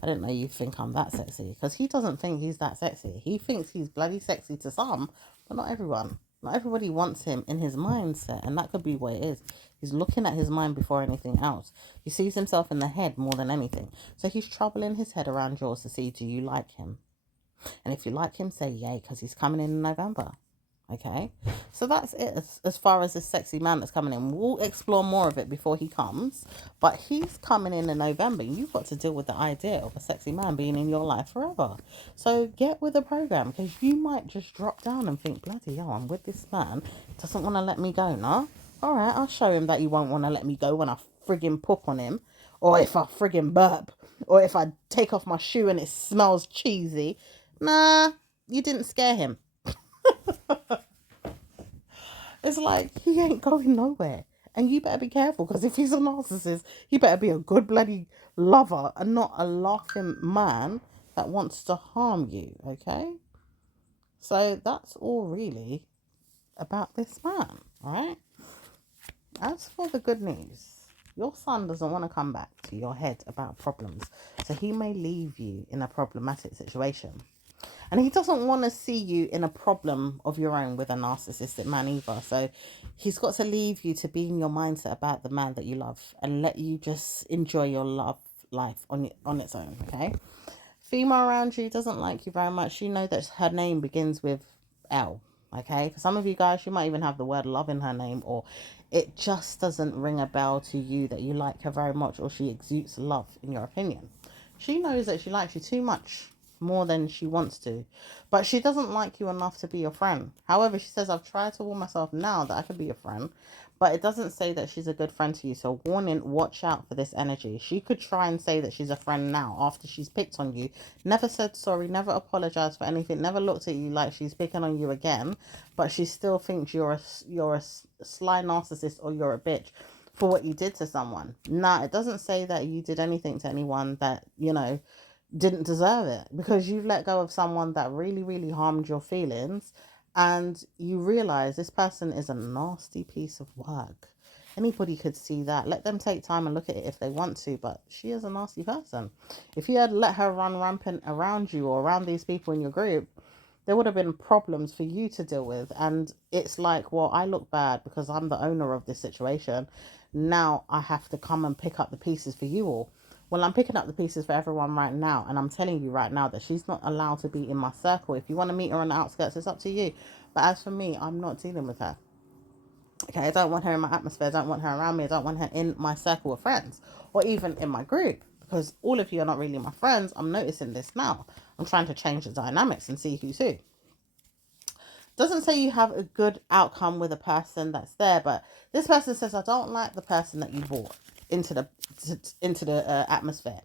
I didn't know you think I'm that sexy. Because he doesn't think he's that sexy. He thinks he's bloody sexy to some, but not everyone. Not everybody wants him in his mindset, and that could be what it is. He's looking at his mind before anything else. He sees himself in the head more than anything. So he's troubling his head around yours to see, do you like him? And if you like him, say yay, because he's coming in November. Okay, so that's it as far as this sexy man that's coming in. We'll explore more of it before he comes, but he's coming in November. You've got to deal with the idea of a sexy man being in your life forever. So get with the program, because you might just drop down and think, bloody hell, I'm with this man, doesn't want to let me go, no? All right, I'll show him that you won't want to let me go when I friggin' poop on him, or if I friggin' burp, or if I take off my shoe and it smells cheesy. Nah, you didn't scare him. It's like, he ain't going nowhere. And you better be careful, because if he's a narcissist, he better be a good bloody lover and not a laughing man that wants to harm you, okay? So that's all really about this man, all right? As for the good news, your son doesn't want to come back to your head about problems. So he may leave you in a problematic situation. And he doesn't want to see you in a problem of your own with a narcissistic man either. So he's got to leave you to be in your mindset about the man that you love and let you just enjoy your love life on its own, okay? female around you doesn't like you very much. You know that her name begins with L. Okay, for some of you guys, she might even have the word love in her name, or it just doesn't ring a bell to you that you like her very much, or she exudes love in your opinion. She knows that she likes you too much, more than she wants to, but she doesn't like you enough to be your friend. However, she says, I've tried to warn myself now that I could be your friend, but it doesn't say that she's a good friend to you. So warning, watch out for this energy. She could try and say that she's a friend now after she's picked on you, never said sorry, never apologized for anything, never looked at you like she's picking on you again, but she still thinks you're a sly narcissist, or you're a bitch for what you did to someone. Nah, it doesn't say that you did anything to anyone that, didn't deserve it, because you've let go of someone that really, really harmed your feelings, and you realize this person is a nasty piece of work. Anybody could see that. Let them take time and look at it if they want to, but she is a nasty person. If you had let her run rampant around you or around these people in your group, there would have been problems for you to deal with. And it's like, well, I look bad because I'm the owner of this situation. Now I have to come and pick up the pieces for you all. Well, I'm picking up the pieces for everyone right now, and I'm telling you right now that she's not allowed to be in my circle. If you want to meet her on the outskirts, it's up to you. But as for me, I'm not dealing with her. Okay, I don't want her in my atmosphere. I don't want her around me. I don't want her in my circle of friends, or even in my group, because all of you are not really my friends. I'm noticing this now. I'm trying to change the dynamics and see who's who. Doesn't say you have a good outcome with a person that's there, but this person says, I don't like the person that you brought into the atmosphere.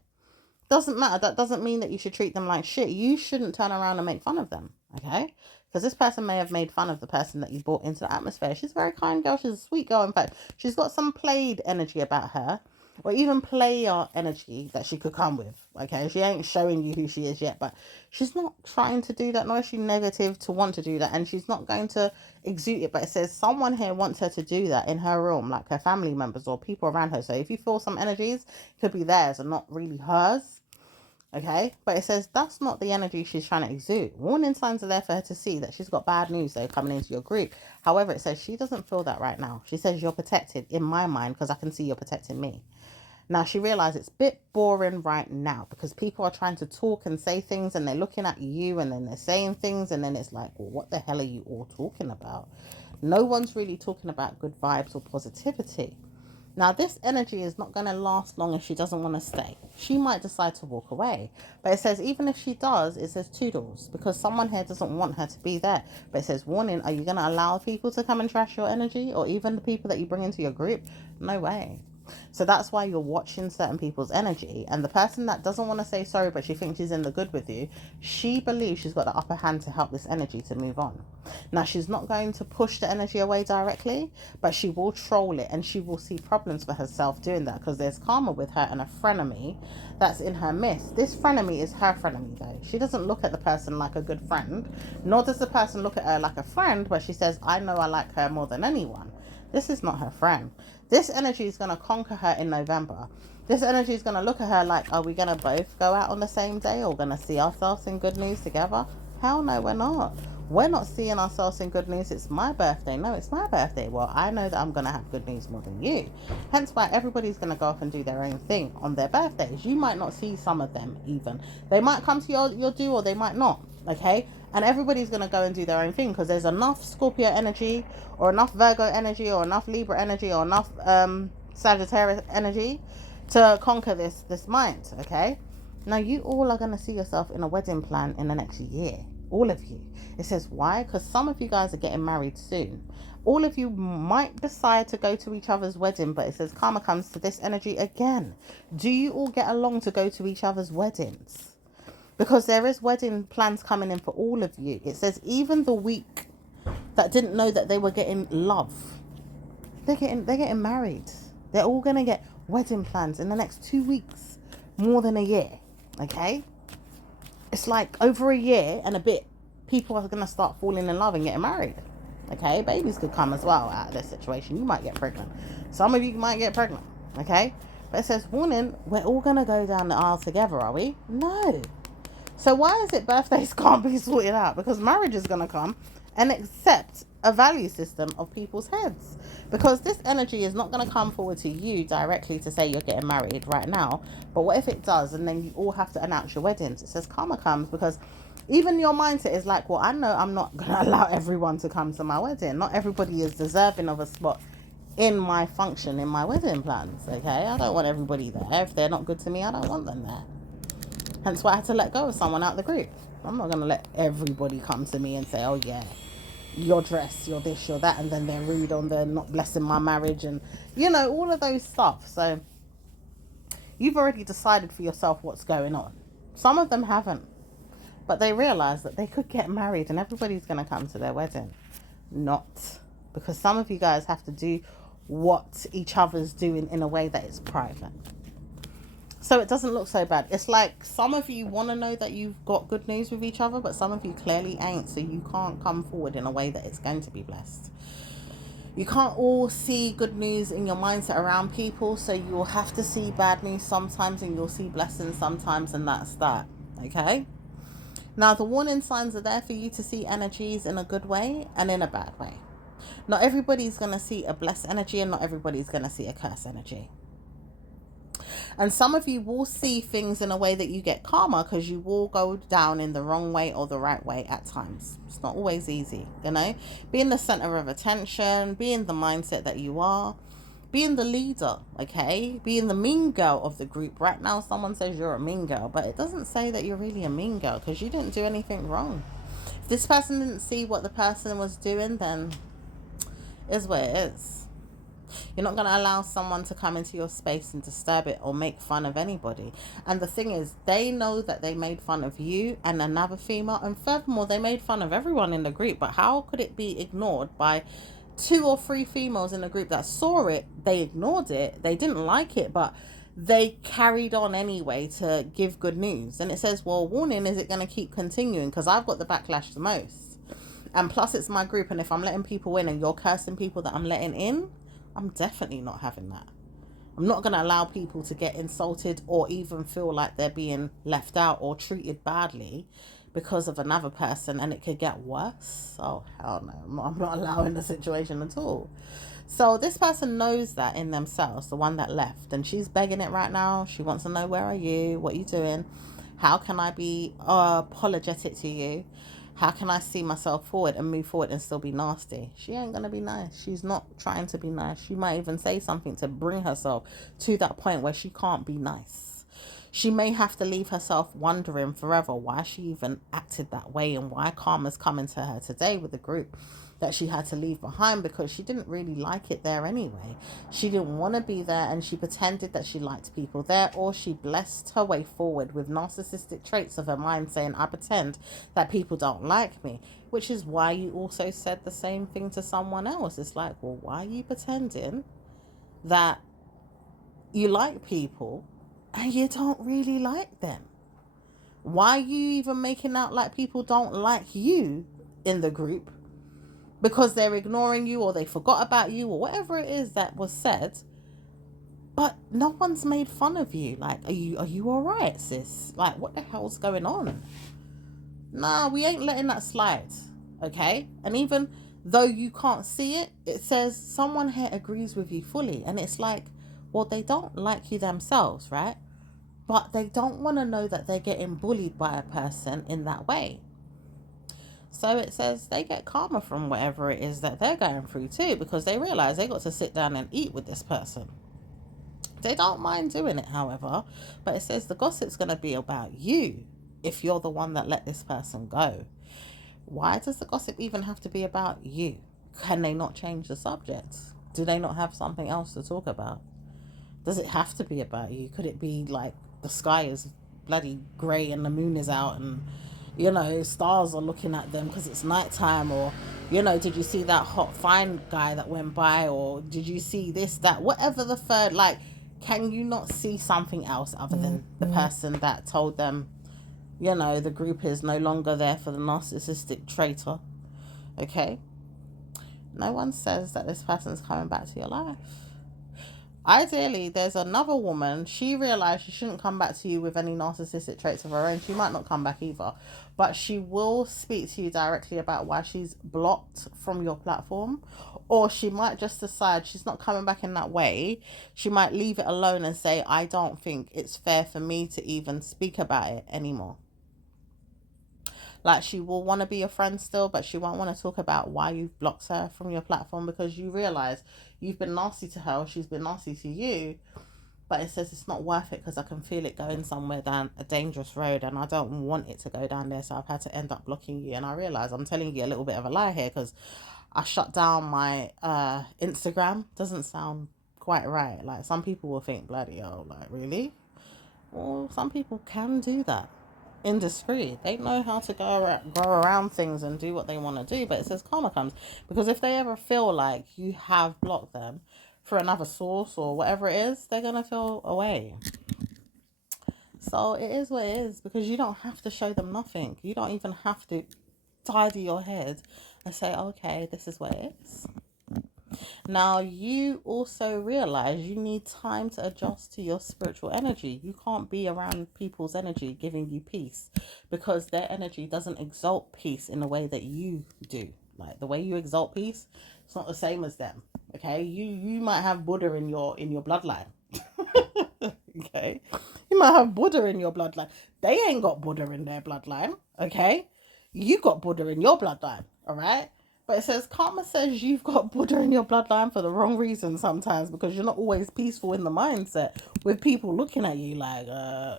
Doesn't matter. That doesn't mean that you should treat them like shit. You shouldn't turn around and make fun of them, okay? Because this person may have made fun of the person that you brought into the atmosphere. She's a very kind girl. She's a sweet girl. In fact, she's got some played energy about her, or even player energy that she could come with, okay? She ain't showing you who she is yet, but she's not trying to do that, nor is she negative to want to do that, and she's not going to exude it. But it says someone here wants her to do that in her room, like her family members or people around her. So if you feel some energies, it could be theirs and not really hers. Okay, but it says that's not the energy she's trying to exude. Warning signs are there for her to see that she's got bad news though coming into your group. However, it says she doesn't feel that right now. She says you're protected in my mind because I can see you're protecting me. Now she realizes it's a bit boring right now because people are trying to talk and say things, and they're looking at you, and then they're saying things, and then it's like, well, what the hell are you all talking about? No one's really talking about good vibes or positivity. Now, this energy is not going to last long if she doesn't want to stay. She might decide to walk away. But it says even if she does, it says toodles, because someone here doesn't want her to be there. But it says, warning, are you going to allow people to come and trash your energy, or even the people that you bring into your group? No way. So that's why you're watching certain people's energy. And the person that doesn't want to say sorry, but she thinks she's in the good with you, she believes she's got the upper hand to help this energy to move on. Now, she's not going to push the energy away directly, but she will troll it, and she will see problems for herself doing that, because there's karma with her and a frenemy that's in her midst. This frenemy is her frenemy though. She doesn't look at the person like a good friend, nor does the person look at her like a friend, where she says, I know I like her more than anyone. This is not her friend. This energy is going to conquer her in November. This energy is going to look at her like, are we going to both go out on the same day, or going to see ourselves in good news together? Hell no, we're not. We're not seeing ourselves in good news. It's my birthday. No, it's my birthday. Well, I know that I'm going to have good news more than you. Hence why everybody's going to go off and do their own thing on their birthdays. You might not see some of them even. They might come to your do, or they might not. Okay? And everybody's going to go and do their own thing, because there's enough Scorpio energy, or enough Virgo energy, or enough Libra energy, or enough Sagittarius energy to conquer this mind. Okay? Now, you all are going to see yourself in a wedding plan in the next year. All of you. It says why? Because some of you guys are getting married soon. All of you might decide to go to each other's wedding, but it says karma comes to this energy again. Do you all get along to go to each other's weddings? Because there is wedding plans coming in for all of you. It says even the week that didn't know that they were getting love, they're getting married. They're all going to get wedding plans in the next 2 weeks, more than a year. Okay? It's like over a year and a bit, people are going to start falling in love and getting married. Okay? Babies could come as well out of this situation. You might get pregnant. Some of you might get pregnant. Okay? But it says, warning, we're all going to go down the aisle together, are we? No. So why is it birthdays can't be sorted out? Because marriage is going to come and accept a value system of people's heads. Because this energy is not going to come forward to you directly to say you're getting married right now. But what if it does, and then you all have to announce your weddings? It says karma comes because even your mindset is like, well, I know I'm not going to allow everyone to come to my wedding. Not everybody is deserving of a spot in my function, in my wedding plans, okay? I don't want everybody there. If they're not good to me, I don't want them there. Hence why I had to let go of someone out of the group. I'm not going to let everybody come to me and say, oh yeah, your dress, you're this, you're that, and then they're rude on they're not blessing my marriage and, you know, all of those stuff. So you've already decided for yourself what's going on. Some of them haven't, but they realize that they could get married and everybody's going to come to their wedding. Not. Because some of you guys have to do what each other's doing in a way that is private. So it doesn't look so bad. It's like some of you want to know that you've got good news with each other, but some of you clearly ain't. So you can't come forward in a way that it's going to be blessed. You can't all see good news in your mindset around people. So you'll have to see bad news sometimes and you'll see blessings sometimes, and that's that. Okay? Now, the warning signs are there for you to see energies in a good way and in a bad way. Not everybody's going to see a blessed energy and not everybody's going to see a curse energy. And some of you will see things in a way that you get karma because you will go down in the wrong way or the right way at times. It's not always easy, you know. Being the center of attention, being the mindset that you are, being the leader, okay? Being the mean girl of the group. Right now, someone says you're a mean girl, but it doesn't say that you're really a mean girl because you didn't do anything wrong. If this person didn't see what the person was doing, then is what it is. You're not going to allow someone to come into your space and disturb it or make fun of anybody. And the thing is, they know that they made fun of you and another female. And furthermore, they made fun of everyone in the group. But how could it be ignored by 2 or 3 females in the group that saw it? They ignored it. They didn't like it, but they carried on anyway to give good news. And it says, well, warning, is it going to keep continuing? Because I've got the backlash the most. And plus, it's my group. And if I'm letting people in and you're cursing people that I'm letting in, I'm definitely not having that. I'm not going to allow people to get insulted or even feel like they're being left out or treated badly because of another person, and it could get worse. Oh, hell no. I'm not allowing the situation at all. So this person knows that in themselves, the one that left, and she's begging it right now. She wants to know, where are you? What are you doing? How can I be apologetic to you? How can I see myself forward and move forward and still be nasty? She ain't going to be nice. She's not trying to be nice. She might even say something to bring herself to that point where she can't be nice. She may have to leave herself wondering forever why she even acted that way and why karma's coming to her today with the group that she had to leave behind, because she didn't really like it there anyway. She didn't want to be there, and she pretended that she liked people there, or she blessed her way forward with narcissistic traits of her mind saying, I pretend that people don't like me, which is why you also said the same thing to someone else. It's like, well, why are you pretending that you like people and you don't really like them? Why are you even making out like people don't like you in the group because they're ignoring you or they forgot about you or whatever it is that was said? But no one's made fun of you. Like, are you all right, sis? Like, what the hell's going on? Nah, we ain't letting that slide, okay? And even though you can't see it, it says someone here agrees with you fully. And it's like, well, they don't like you themselves, right? But they don't want to know that they're getting bullied by a person in that way. So it says they get karma from whatever it is that they're going through too, because they realize they got to sit down and eat with this person. They don't mind doing it, however, but it says the gossip's going to be about you if you're the one that let this person go. Why does the gossip even have to be about you? Can they not change the subject? Do they not have something else to talk about? Does it have to be about you? Could it be like the sky is bloody grey and the moon is out and, you know, stars are looking at them because it's nighttime? Or, you know, did you see that hot fine guy that went by? Or did you see this, that, whatever the third, like, can you not see something else other than the person that told them, you know, the group is no longer there for the narcissistic traitor? Okay? No one says that this person's coming back to your life. Ideally, there's another woman. She realized she shouldn't come back to you with any narcissistic traits of her own. She might not come back either, but she will speak to you directly about why she's blocked from your platform. Or she might just decide she's not coming back in that way. She might leave it alone and say, I don't think it's fair for me to even speak about it anymore. Like, she will want to be a friend still, but she won't want to talk about why you've blocked her from your platform, because you realize you've been nasty to her, she's been nasty to you. But it says it's not worth it because I can feel it going somewhere down a dangerous road, and I don't want it to go down there, so I've had to end up blocking you. And I realize I'm telling you a little bit of a lie here, because I shut down my Instagram. Doesn't sound quite right. Like, some people will think, bloody hell, like, really? Well, some people can do that indiscreet. They know how to go around things and do what they want to do. But it says karma comes, because if they ever feel like you have blocked them for another source or whatever it is, they're gonna feel away. So it is what it is, because you don't have to show them nothing. You don't even have to tidy your head and say, okay, this is what it is. Now, you also realize you need time to adjust to your spiritual energy. You can't be around people's energy giving you peace, because their energy doesn't exalt peace in the way that you do. Like, the way you exalt peace, it's not the same as them. Okay, you might have Buddha in your bloodline. Okay, you might have Buddha in your bloodline. They ain't got Buddha in their bloodline. Okay, you got Buddha in your bloodline. All right. But it says karma says you've got Buddha in your bloodline for the wrong reason sometimes, because you're not always peaceful in the mindset, with people looking at you like,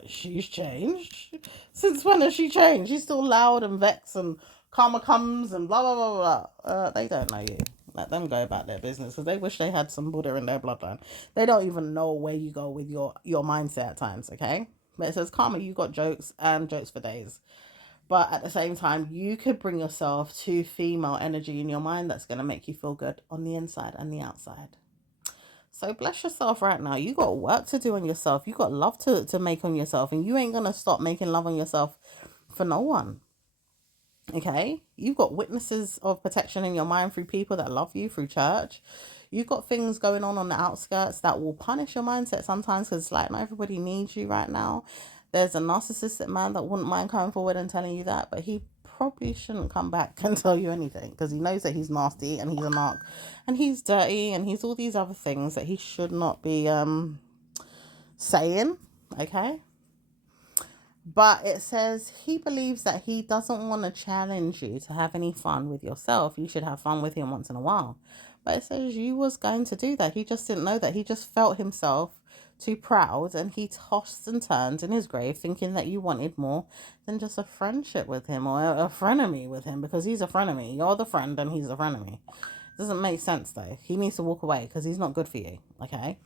she's changed. Since when has she changed? She's still loud and vexed, and karma comes and blah blah blah blah. They don't know you. Let them go about their business, because they wish they had some Buddha in their bloodline. They don't even know where you go with your mindset at times. Okay, but it says karma, you got jokes and jokes for days. But at the same time, you could bring yourself to female energy in your mind that's going to make you feel good on the inside and the outside. So bless yourself right now. You got work to do on yourself. You got love to make on yourself. And you ain't going to stop making love on yourself for no one. Okay? You've got witnesses of protection in your mind through people that love you, through church. You've got things going on the outskirts that will punish your mindset sometimes, because, like, not everybody needs you right now. There's a narcissistic man that wouldn't mind coming forward and telling you that, but he probably shouldn't come back and tell you anything, because he knows that he's nasty and he's a narc and he's dirty and he's all these other things that he should not be saying. Okay? But it says he believes that he doesn't want to challenge you to have any fun with yourself. You should have fun with him once in a while. But it says you was going to do that. He just didn't know that. He just felt himself too proud, and he tossed and turned in his grave thinking that you wanted more than just a friendship with him, or a frenemy with him, because he's a frenemy. You're the friend and he's a frenemy. Doesn't make sense though. He needs to walk away, because he's not good for you. Okay?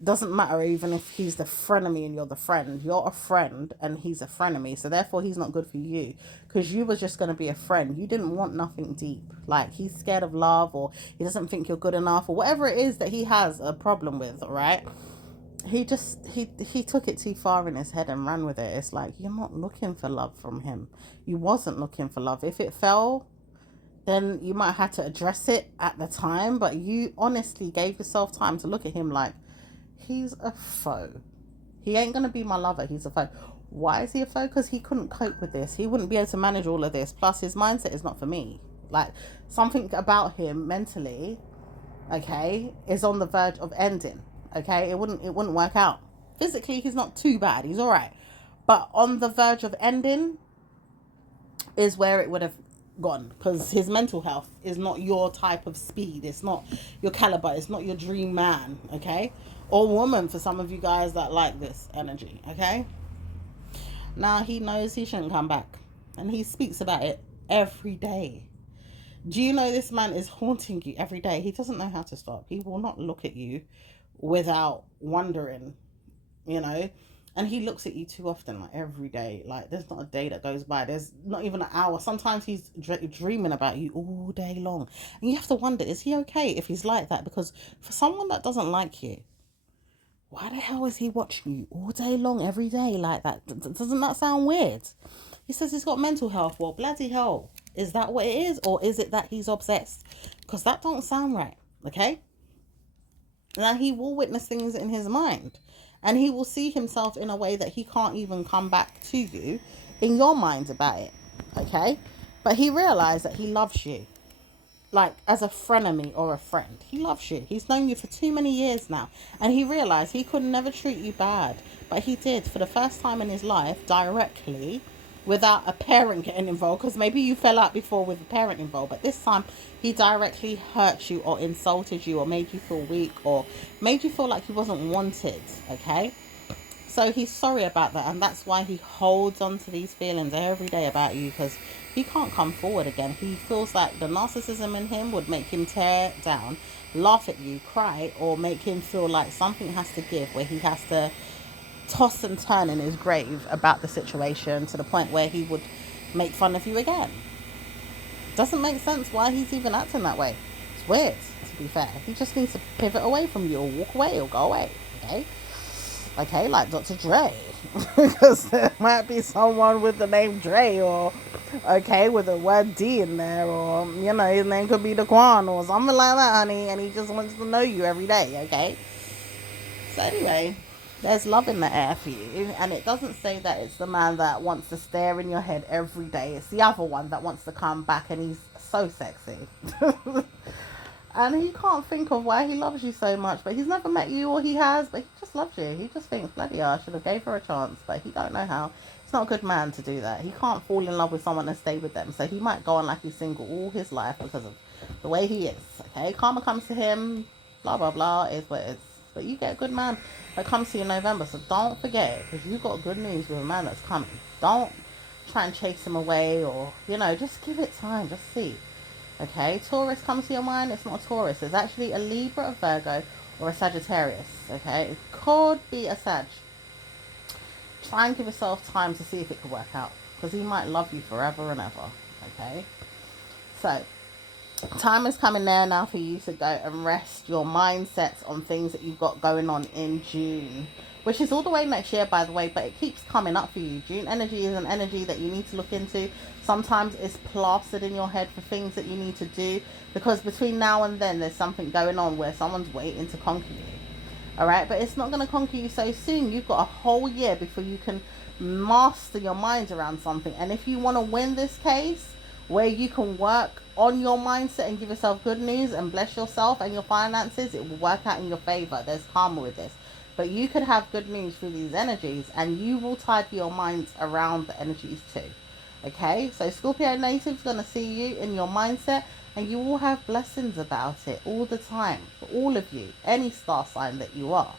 Doesn't matter even if he's the frenemy and you're the friend. You're a friend and he's a frenemy, so therefore he's not good for you, because you was just going to be a friend. You didn't want nothing deep. Like, he's scared of love, or he doesn't think you're good enough, or whatever it is that he has a problem with. All right, he took it too far in his head and ran with it. It's like, you're not looking for love from him. You wasn't looking for love. If it fell, then you might have to address it at the time, but you honestly gave yourself time to look at him like, he's a foe. He ain't gonna be my lover. He's a foe. Why is he a foe? Because he couldn't cope with this. He wouldn't be able to manage all of this. Plus, his mindset is not for me. Like, something about him mentally, okay, is on the verge of ending. Okay, it wouldn't work out. Physically, he's not too bad. He's all right, but on the verge of ending is where it would have gone, because his mental health is not your type of speed. It's not your caliber. It's not your dream man. Okay, or woman for some of you guys that like this energy. Okay, now he knows he shouldn't come back, and he speaks about it every day. Do you know this man is haunting you every day? He doesn't know how to stop. He will not look at you without wondering, you know. And he looks at you too often, like every day. Like, there's not a day that goes by. There's not even an hour. Sometimes he's dreaming about you all day long. And you have to wonder, is he okay if he's like that? Because for someone that doesn't like you, why the hell is he watching you all day long, every day like that? Doesn't that sound weird? He says he's got mental health. Well, bloody hell. Is that what it is? Or is it that he's obsessed? Because that don't sound right. Okay? And he will witness things in his mind. And he will see himself in a way that he can't even come back to you in your mind about it. Okay? But he realized that he loves you. Like as a frenemy or a friend. He loves you. He's known you for too many years now. And he realized he could never treat you bad. But he did for the first time in his life directly without a parent getting involved, because maybe you fell out before with a parent involved, but this time he directly hurt you or insulted you or made you feel weak or made you feel like you wasn't wanted. Okay, so he's sorry about that, and that's why he holds on to these feelings every day about you, because he can't come forward again. He feels like the narcissism in him would make him tear down, laugh at you, cry, or make him feel like something has to give, where he has to toss and turn in his grave about the situation to the point where he would make fun of you again. Doesn't make sense why he's even acting that way. It's weird, to be fair. He just needs to pivot away from you or walk away or go away. Okay? Okay, like Dr. Dre. Because there might be someone with the name Dre, or okay, with the word D in there, or you know, his name could be Daquan or something like that, honey, and he just wants to know you every day. Okay? So anyway, there's love in the air for you, and it doesn't say that it's the man that wants to stare in your head every day. It's the other one that wants to come back, and he's so sexy. And he can't think of why he loves you so much, but he's never met you, or he has, but he just loves you. He just thinks, bloody hell, I should have gave her a chance, but he don't know how. He's not a good man to do that. He can't fall in love with someone and stay with them, so he might go on like he's single all his life because of the way he is. Okay, karma comes to him, blah blah blah, is what it is. But you get a good man that comes to you in November, so don't forget it, because you got good news with a man that's coming. Don't try and chase him away, or you know, just give it time, just see. Okay, Taurus comes to your mind. It's not a Taurus. It's actually a Libra, a Virgo, or a Sagittarius. Okay, it could be a Sag. Try and give yourself time to see if it could work out, because he might love you forever and ever. Okay, so time is coming there now for you to go and rest your mindsets on things that you've got going on in June, which is all the way next year, by the way, but it keeps coming up for you. June energy is an energy that you need to look into. Sometimes it's plastered in your head for things that you need to do, because between now and then there's something going on where someone's waiting to conquer you. All right, but it's not going to conquer you so soon. You've got a whole year before you can master your mind around something. And if you want to win this case, where you can work on your mindset and give yourself good news and bless yourself and your finances, it will work out in your favor. There's karma with this. But you could have good news through these energies, and you will tidy your minds around the energies too. Okay, so Scorpio native's going to see you in your mindset, and you will have blessings about it all the time, for all of you, any star sign that you are.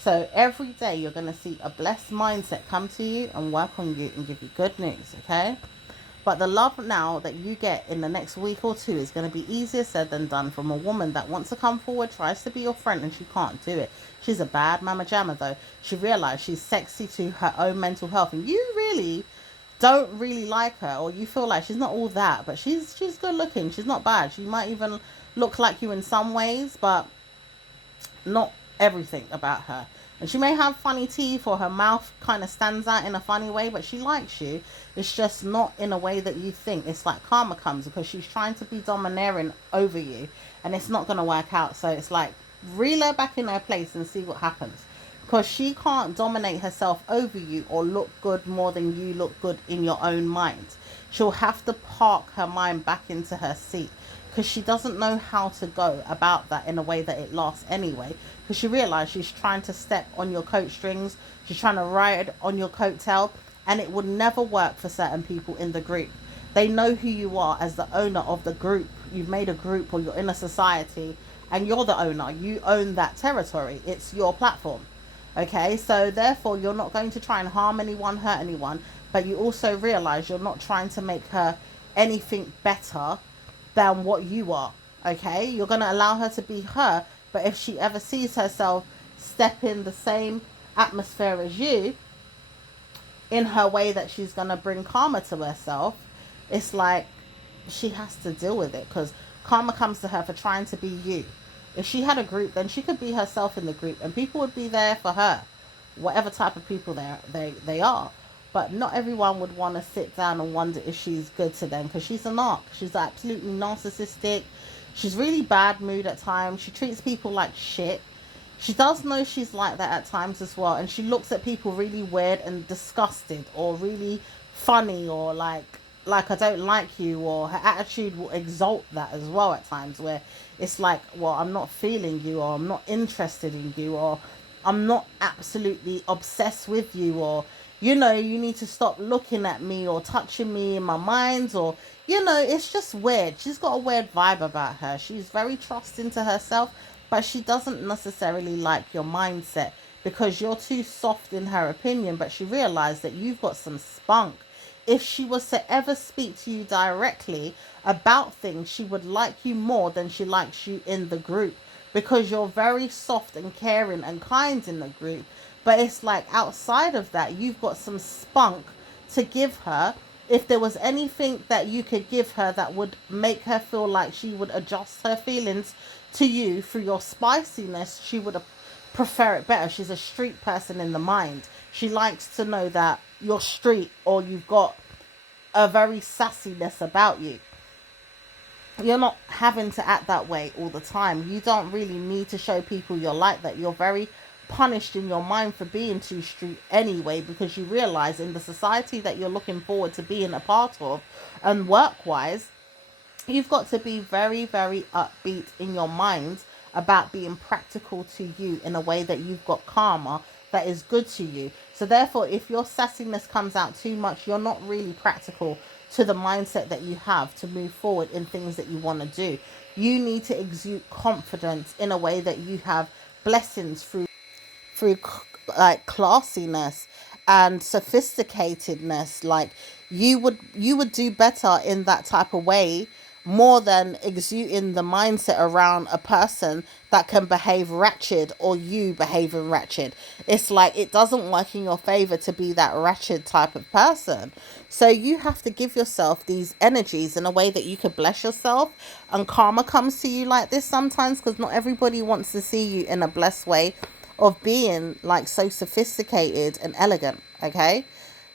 So every day you're going to see a blessed mindset come to you and work on you and give you good news. Okay, but the love now that you get in the next week or two is going to be easier said than done, from a woman that wants to come forward, tries to be your friend, and she can't do it. She's a bad mama jamma though. She realized she's sexy to her own mental health, and you really don't really like her, or you feel like she's not all that, but she's good looking. She's not bad. She might even look like you in some ways, but not everything about her. And she may have funny teeth, or her mouth kind of stands out in a funny way, but she likes you. It's just not in a way that you think. It's like karma comes, because she's trying to be domineering over you, and it's not going to work out. So it's like, reel her back in her place and see what happens, because she can't dominate herself over you or look good more than you look good in your own mind. She'll have to park her mind back into her seat, because she doesn't know how to go about that in a way that it lasts anyway, because she realized she's trying to step on your coat strings, she's trying to ride on your coattail, and it would never work for certain people in the group. They know who you are as the owner of the group. You've made a group, or you're in a society, and you're the owner. You own that territory. It's your platform. Okay, so therefore you're not going to try and harm anyone, hurt anyone, but you also realize you're not trying to make her anything better than what you are. Okay, you're going to allow her to be her, but if she ever sees herself step in the same atmosphere as you, in her way that she's going to bring karma to herself, it's like she has to deal with it, because karma comes to her for trying to be you. If she had a group, then she could be herself in the group, and people would be there for her, whatever type of people they are. But not everyone would want to sit down and wonder if she's good to them, because she's a narc. She's absolutely narcissistic. She's really bad mood at times. She treats people like shit. She does know she's like that at times as well, and she looks at people really weird and disgusted, or really funny, or like I don't like you, or her attitude will exalt that as well at times, where it's like, well, I'm not feeling you, or I'm not interested in you, or I'm not absolutely obsessed with you, or you need to stop looking at me or touching me in my mind, or it's just weird. She's got a weird vibe about her. She's very trusting to herself, but she doesn't necessarily like your mindset because you're too soft in her opinion. But she realized that you've got some spunk. If she was to ever speak to you directly about things, she would like you more than she likes you in the group, because you're very soft and caring and kind in the group. But it's like outside of that, you've got some spunk to give her. If there was anything that you could give her that would make her feel like she would adjust her feelings to you through your spiciness, she would prefer it better. She's a street person in the mind. She likes to know that you're street, or you've got a very sassiness about you. You're not having to act that way all the time. You don't really need to show people you're like that. You're very punished in your mind for being too street anyway, because you realize in the society that you're looking forward to being a part of, and work wise, you've got to be very, very upbeat in your mind about being practical to you in a way that you've got karma that is good to you. So therefore, if your sassiness comes out too much, you're not really practical to the mindset that you have to move forward in things that you want to do. You need to exude confidence in a way that you have blessings through like classiness and sophisticatedness. Like you would do better in that type of way, more than exuding the mindset around a person that can behave ratchet, or you behaving ratchet. It's like it doesn't work in your favor to be that ratchet type of person. So you have to give yourself these energies in a way that you could bless yourself, and karma comes to you like this sometimes, because not everybody wants to see you in a blessed way of being like so sophisticated and elegant, okay?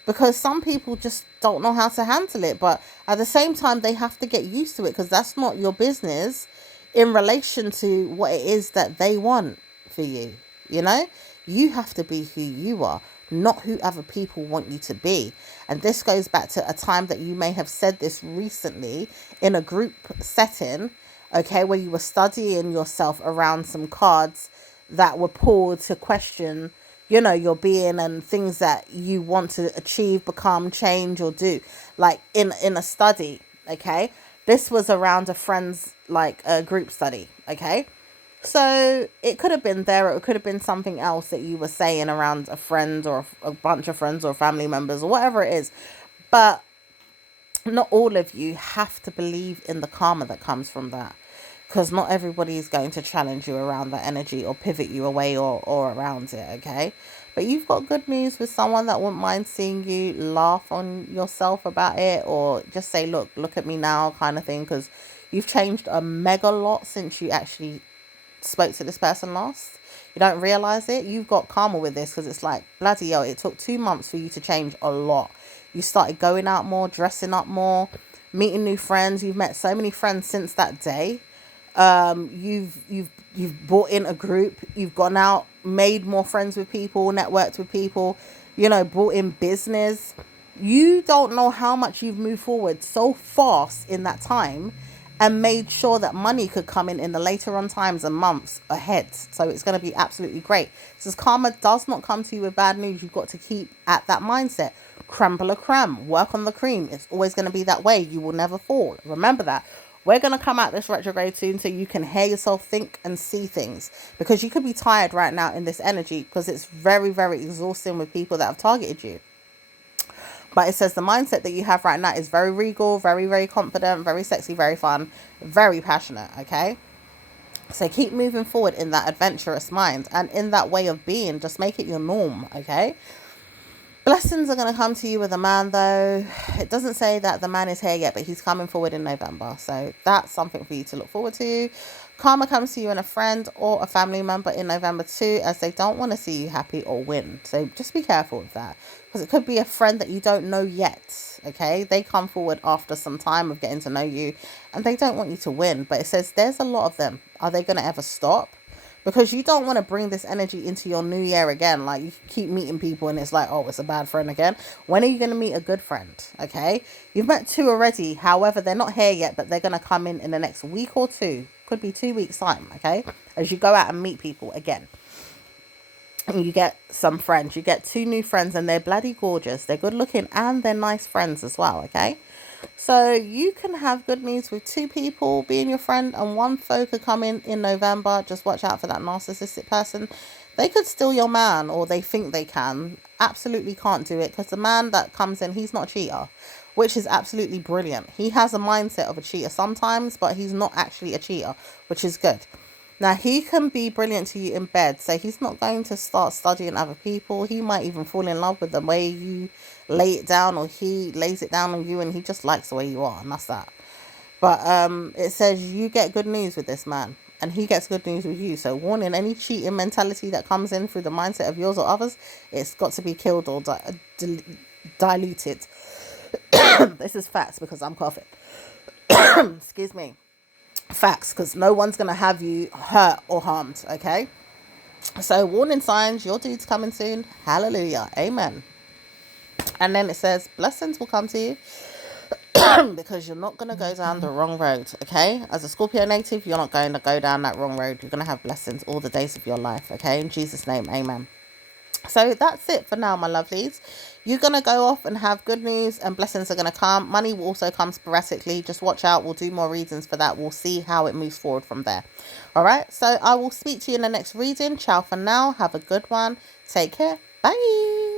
Because some people just don't know how to handle it, but at the same time they have to get used to it, because that's not your business in relation to what it is that they want for you. You have to be who you are, not who other people want you to be. And this goes back to a time that you may have said this recently in a group setting, okay, where you were studying yourself around some cards that were pulled to question, your being and things that you want to achieve, become, change, or do, like in a study, okay? This was around a friend's, like, a group study, okay? So it could have been there, or it could have been something else that you were saying around a friend, or a bunch of friends, or family members, or whatever it is. But not all of you have to believe in the karma that comes from that, because not everybody is going to challenge you around that energy or pivot you away, or around it, okay? But you've got good news with someone that wouldn't mind seeing you laugh on yourself about it, or just say, look at me now, kind of thing, because you've changed a mega lot since you actually spoke to this person last. You don't realize it. You've got karma with this, because it's like, bloody hell, it took 2 months for you to change a lot. You started going out more, dressing up more, meeting new friends. You've met so many friends since that day. You've brought in a group. You've gone out, made more friends with people, networked with people. Brought in business. You don't know how much you've moved forward so fast in that time, and made sure that money could come in the later on times and months ahead. So it's going to be absolutely great. So karma does not come to you with bad news. You've got to keep at that mindset. Crumble a crumb, work on the cream. It's always going to be that way. You will never fall. Remember that. We're going to come out this retrograde soon, so you can hear yourself think and see things, because you could be tired right now in this energy, because it's very, very exhausting with people that have targeted you. But it says the mindset that you have right now is very regal, very, very confident, very sexy, very fun, very passionate, okay? So keep moving forward in that adventurous mind and in that way of being. Just make it your norm, okay? Blessings are going to come to you with a man, though. It doesn't say that the man is here yet, but he's coming forward in November. So that's something for you to look forward to. Karma comes to you in a friend or a family member in November too, as they don't want to see you happy or win. So just be careful with that, because it could be a friend that you don't know yet, okay? They come forward after some time of getting to know you, and they don't want you to win. But it says there's a lot of them. Are they going to ever stop? because you don't want to bring this energy into your new year again. Like, you keep meeting people and it's like, oh, it's a bad friend again. When are you going to meet a good friend? Okay, you've met two already, however they're not here yet, but they're going to come in the next week or two, could be 2 weeks time. Okay, as you go out and meet people again, and you get some friends, you get two new friends, and they're bloody gorgeous, they're good looking, and they're nice friends as well. Okay, so you can have good news with two people being your friend, and one foe could come in November. Just watch out for that narcissistic person. They could steal your man, or they think they can. Absolutely can't do it, because the man that comes in, he's not a cheater, which is absolutely brilliant. He has a mindset of a cheater sometimes, but he's not actually a cheater, which is good. Now, he can be brilliant to you in bed. So he's not going to start studying other people. He might even fall in love with the way you lay it down, or he lays it down on you, and he just likes the way you are, and that's that. But it says you get good news with this man, and he gets good news with you. So warning, any cheating mentality that comes in through the mindset of yours or others, it's got to be killed or diluted. This is facts because I'm coughing. Excuse me. Facts, because no one's going to have you hurt or harmed. Okay, so warning signs, your dude's coming soon. Hallelujah, amen. And then it says blessings will come to you because you're not going to go down the wrong road. Okay, as a Scorpio native, you're not going to go down that wrong road. You're going to have blessings all the days of your life. Okay, in Jesus' name, amen. So that's it for now, my lovelies. You're going to go off and have good news, and blessings are going to come. Money will also come sporadically. Just watch out. We'll do more readings for that. We'll see how it moves forward from there. All right. So I will speak to you in the next reading. Ciao for now. Have a good one. Take care. Bye.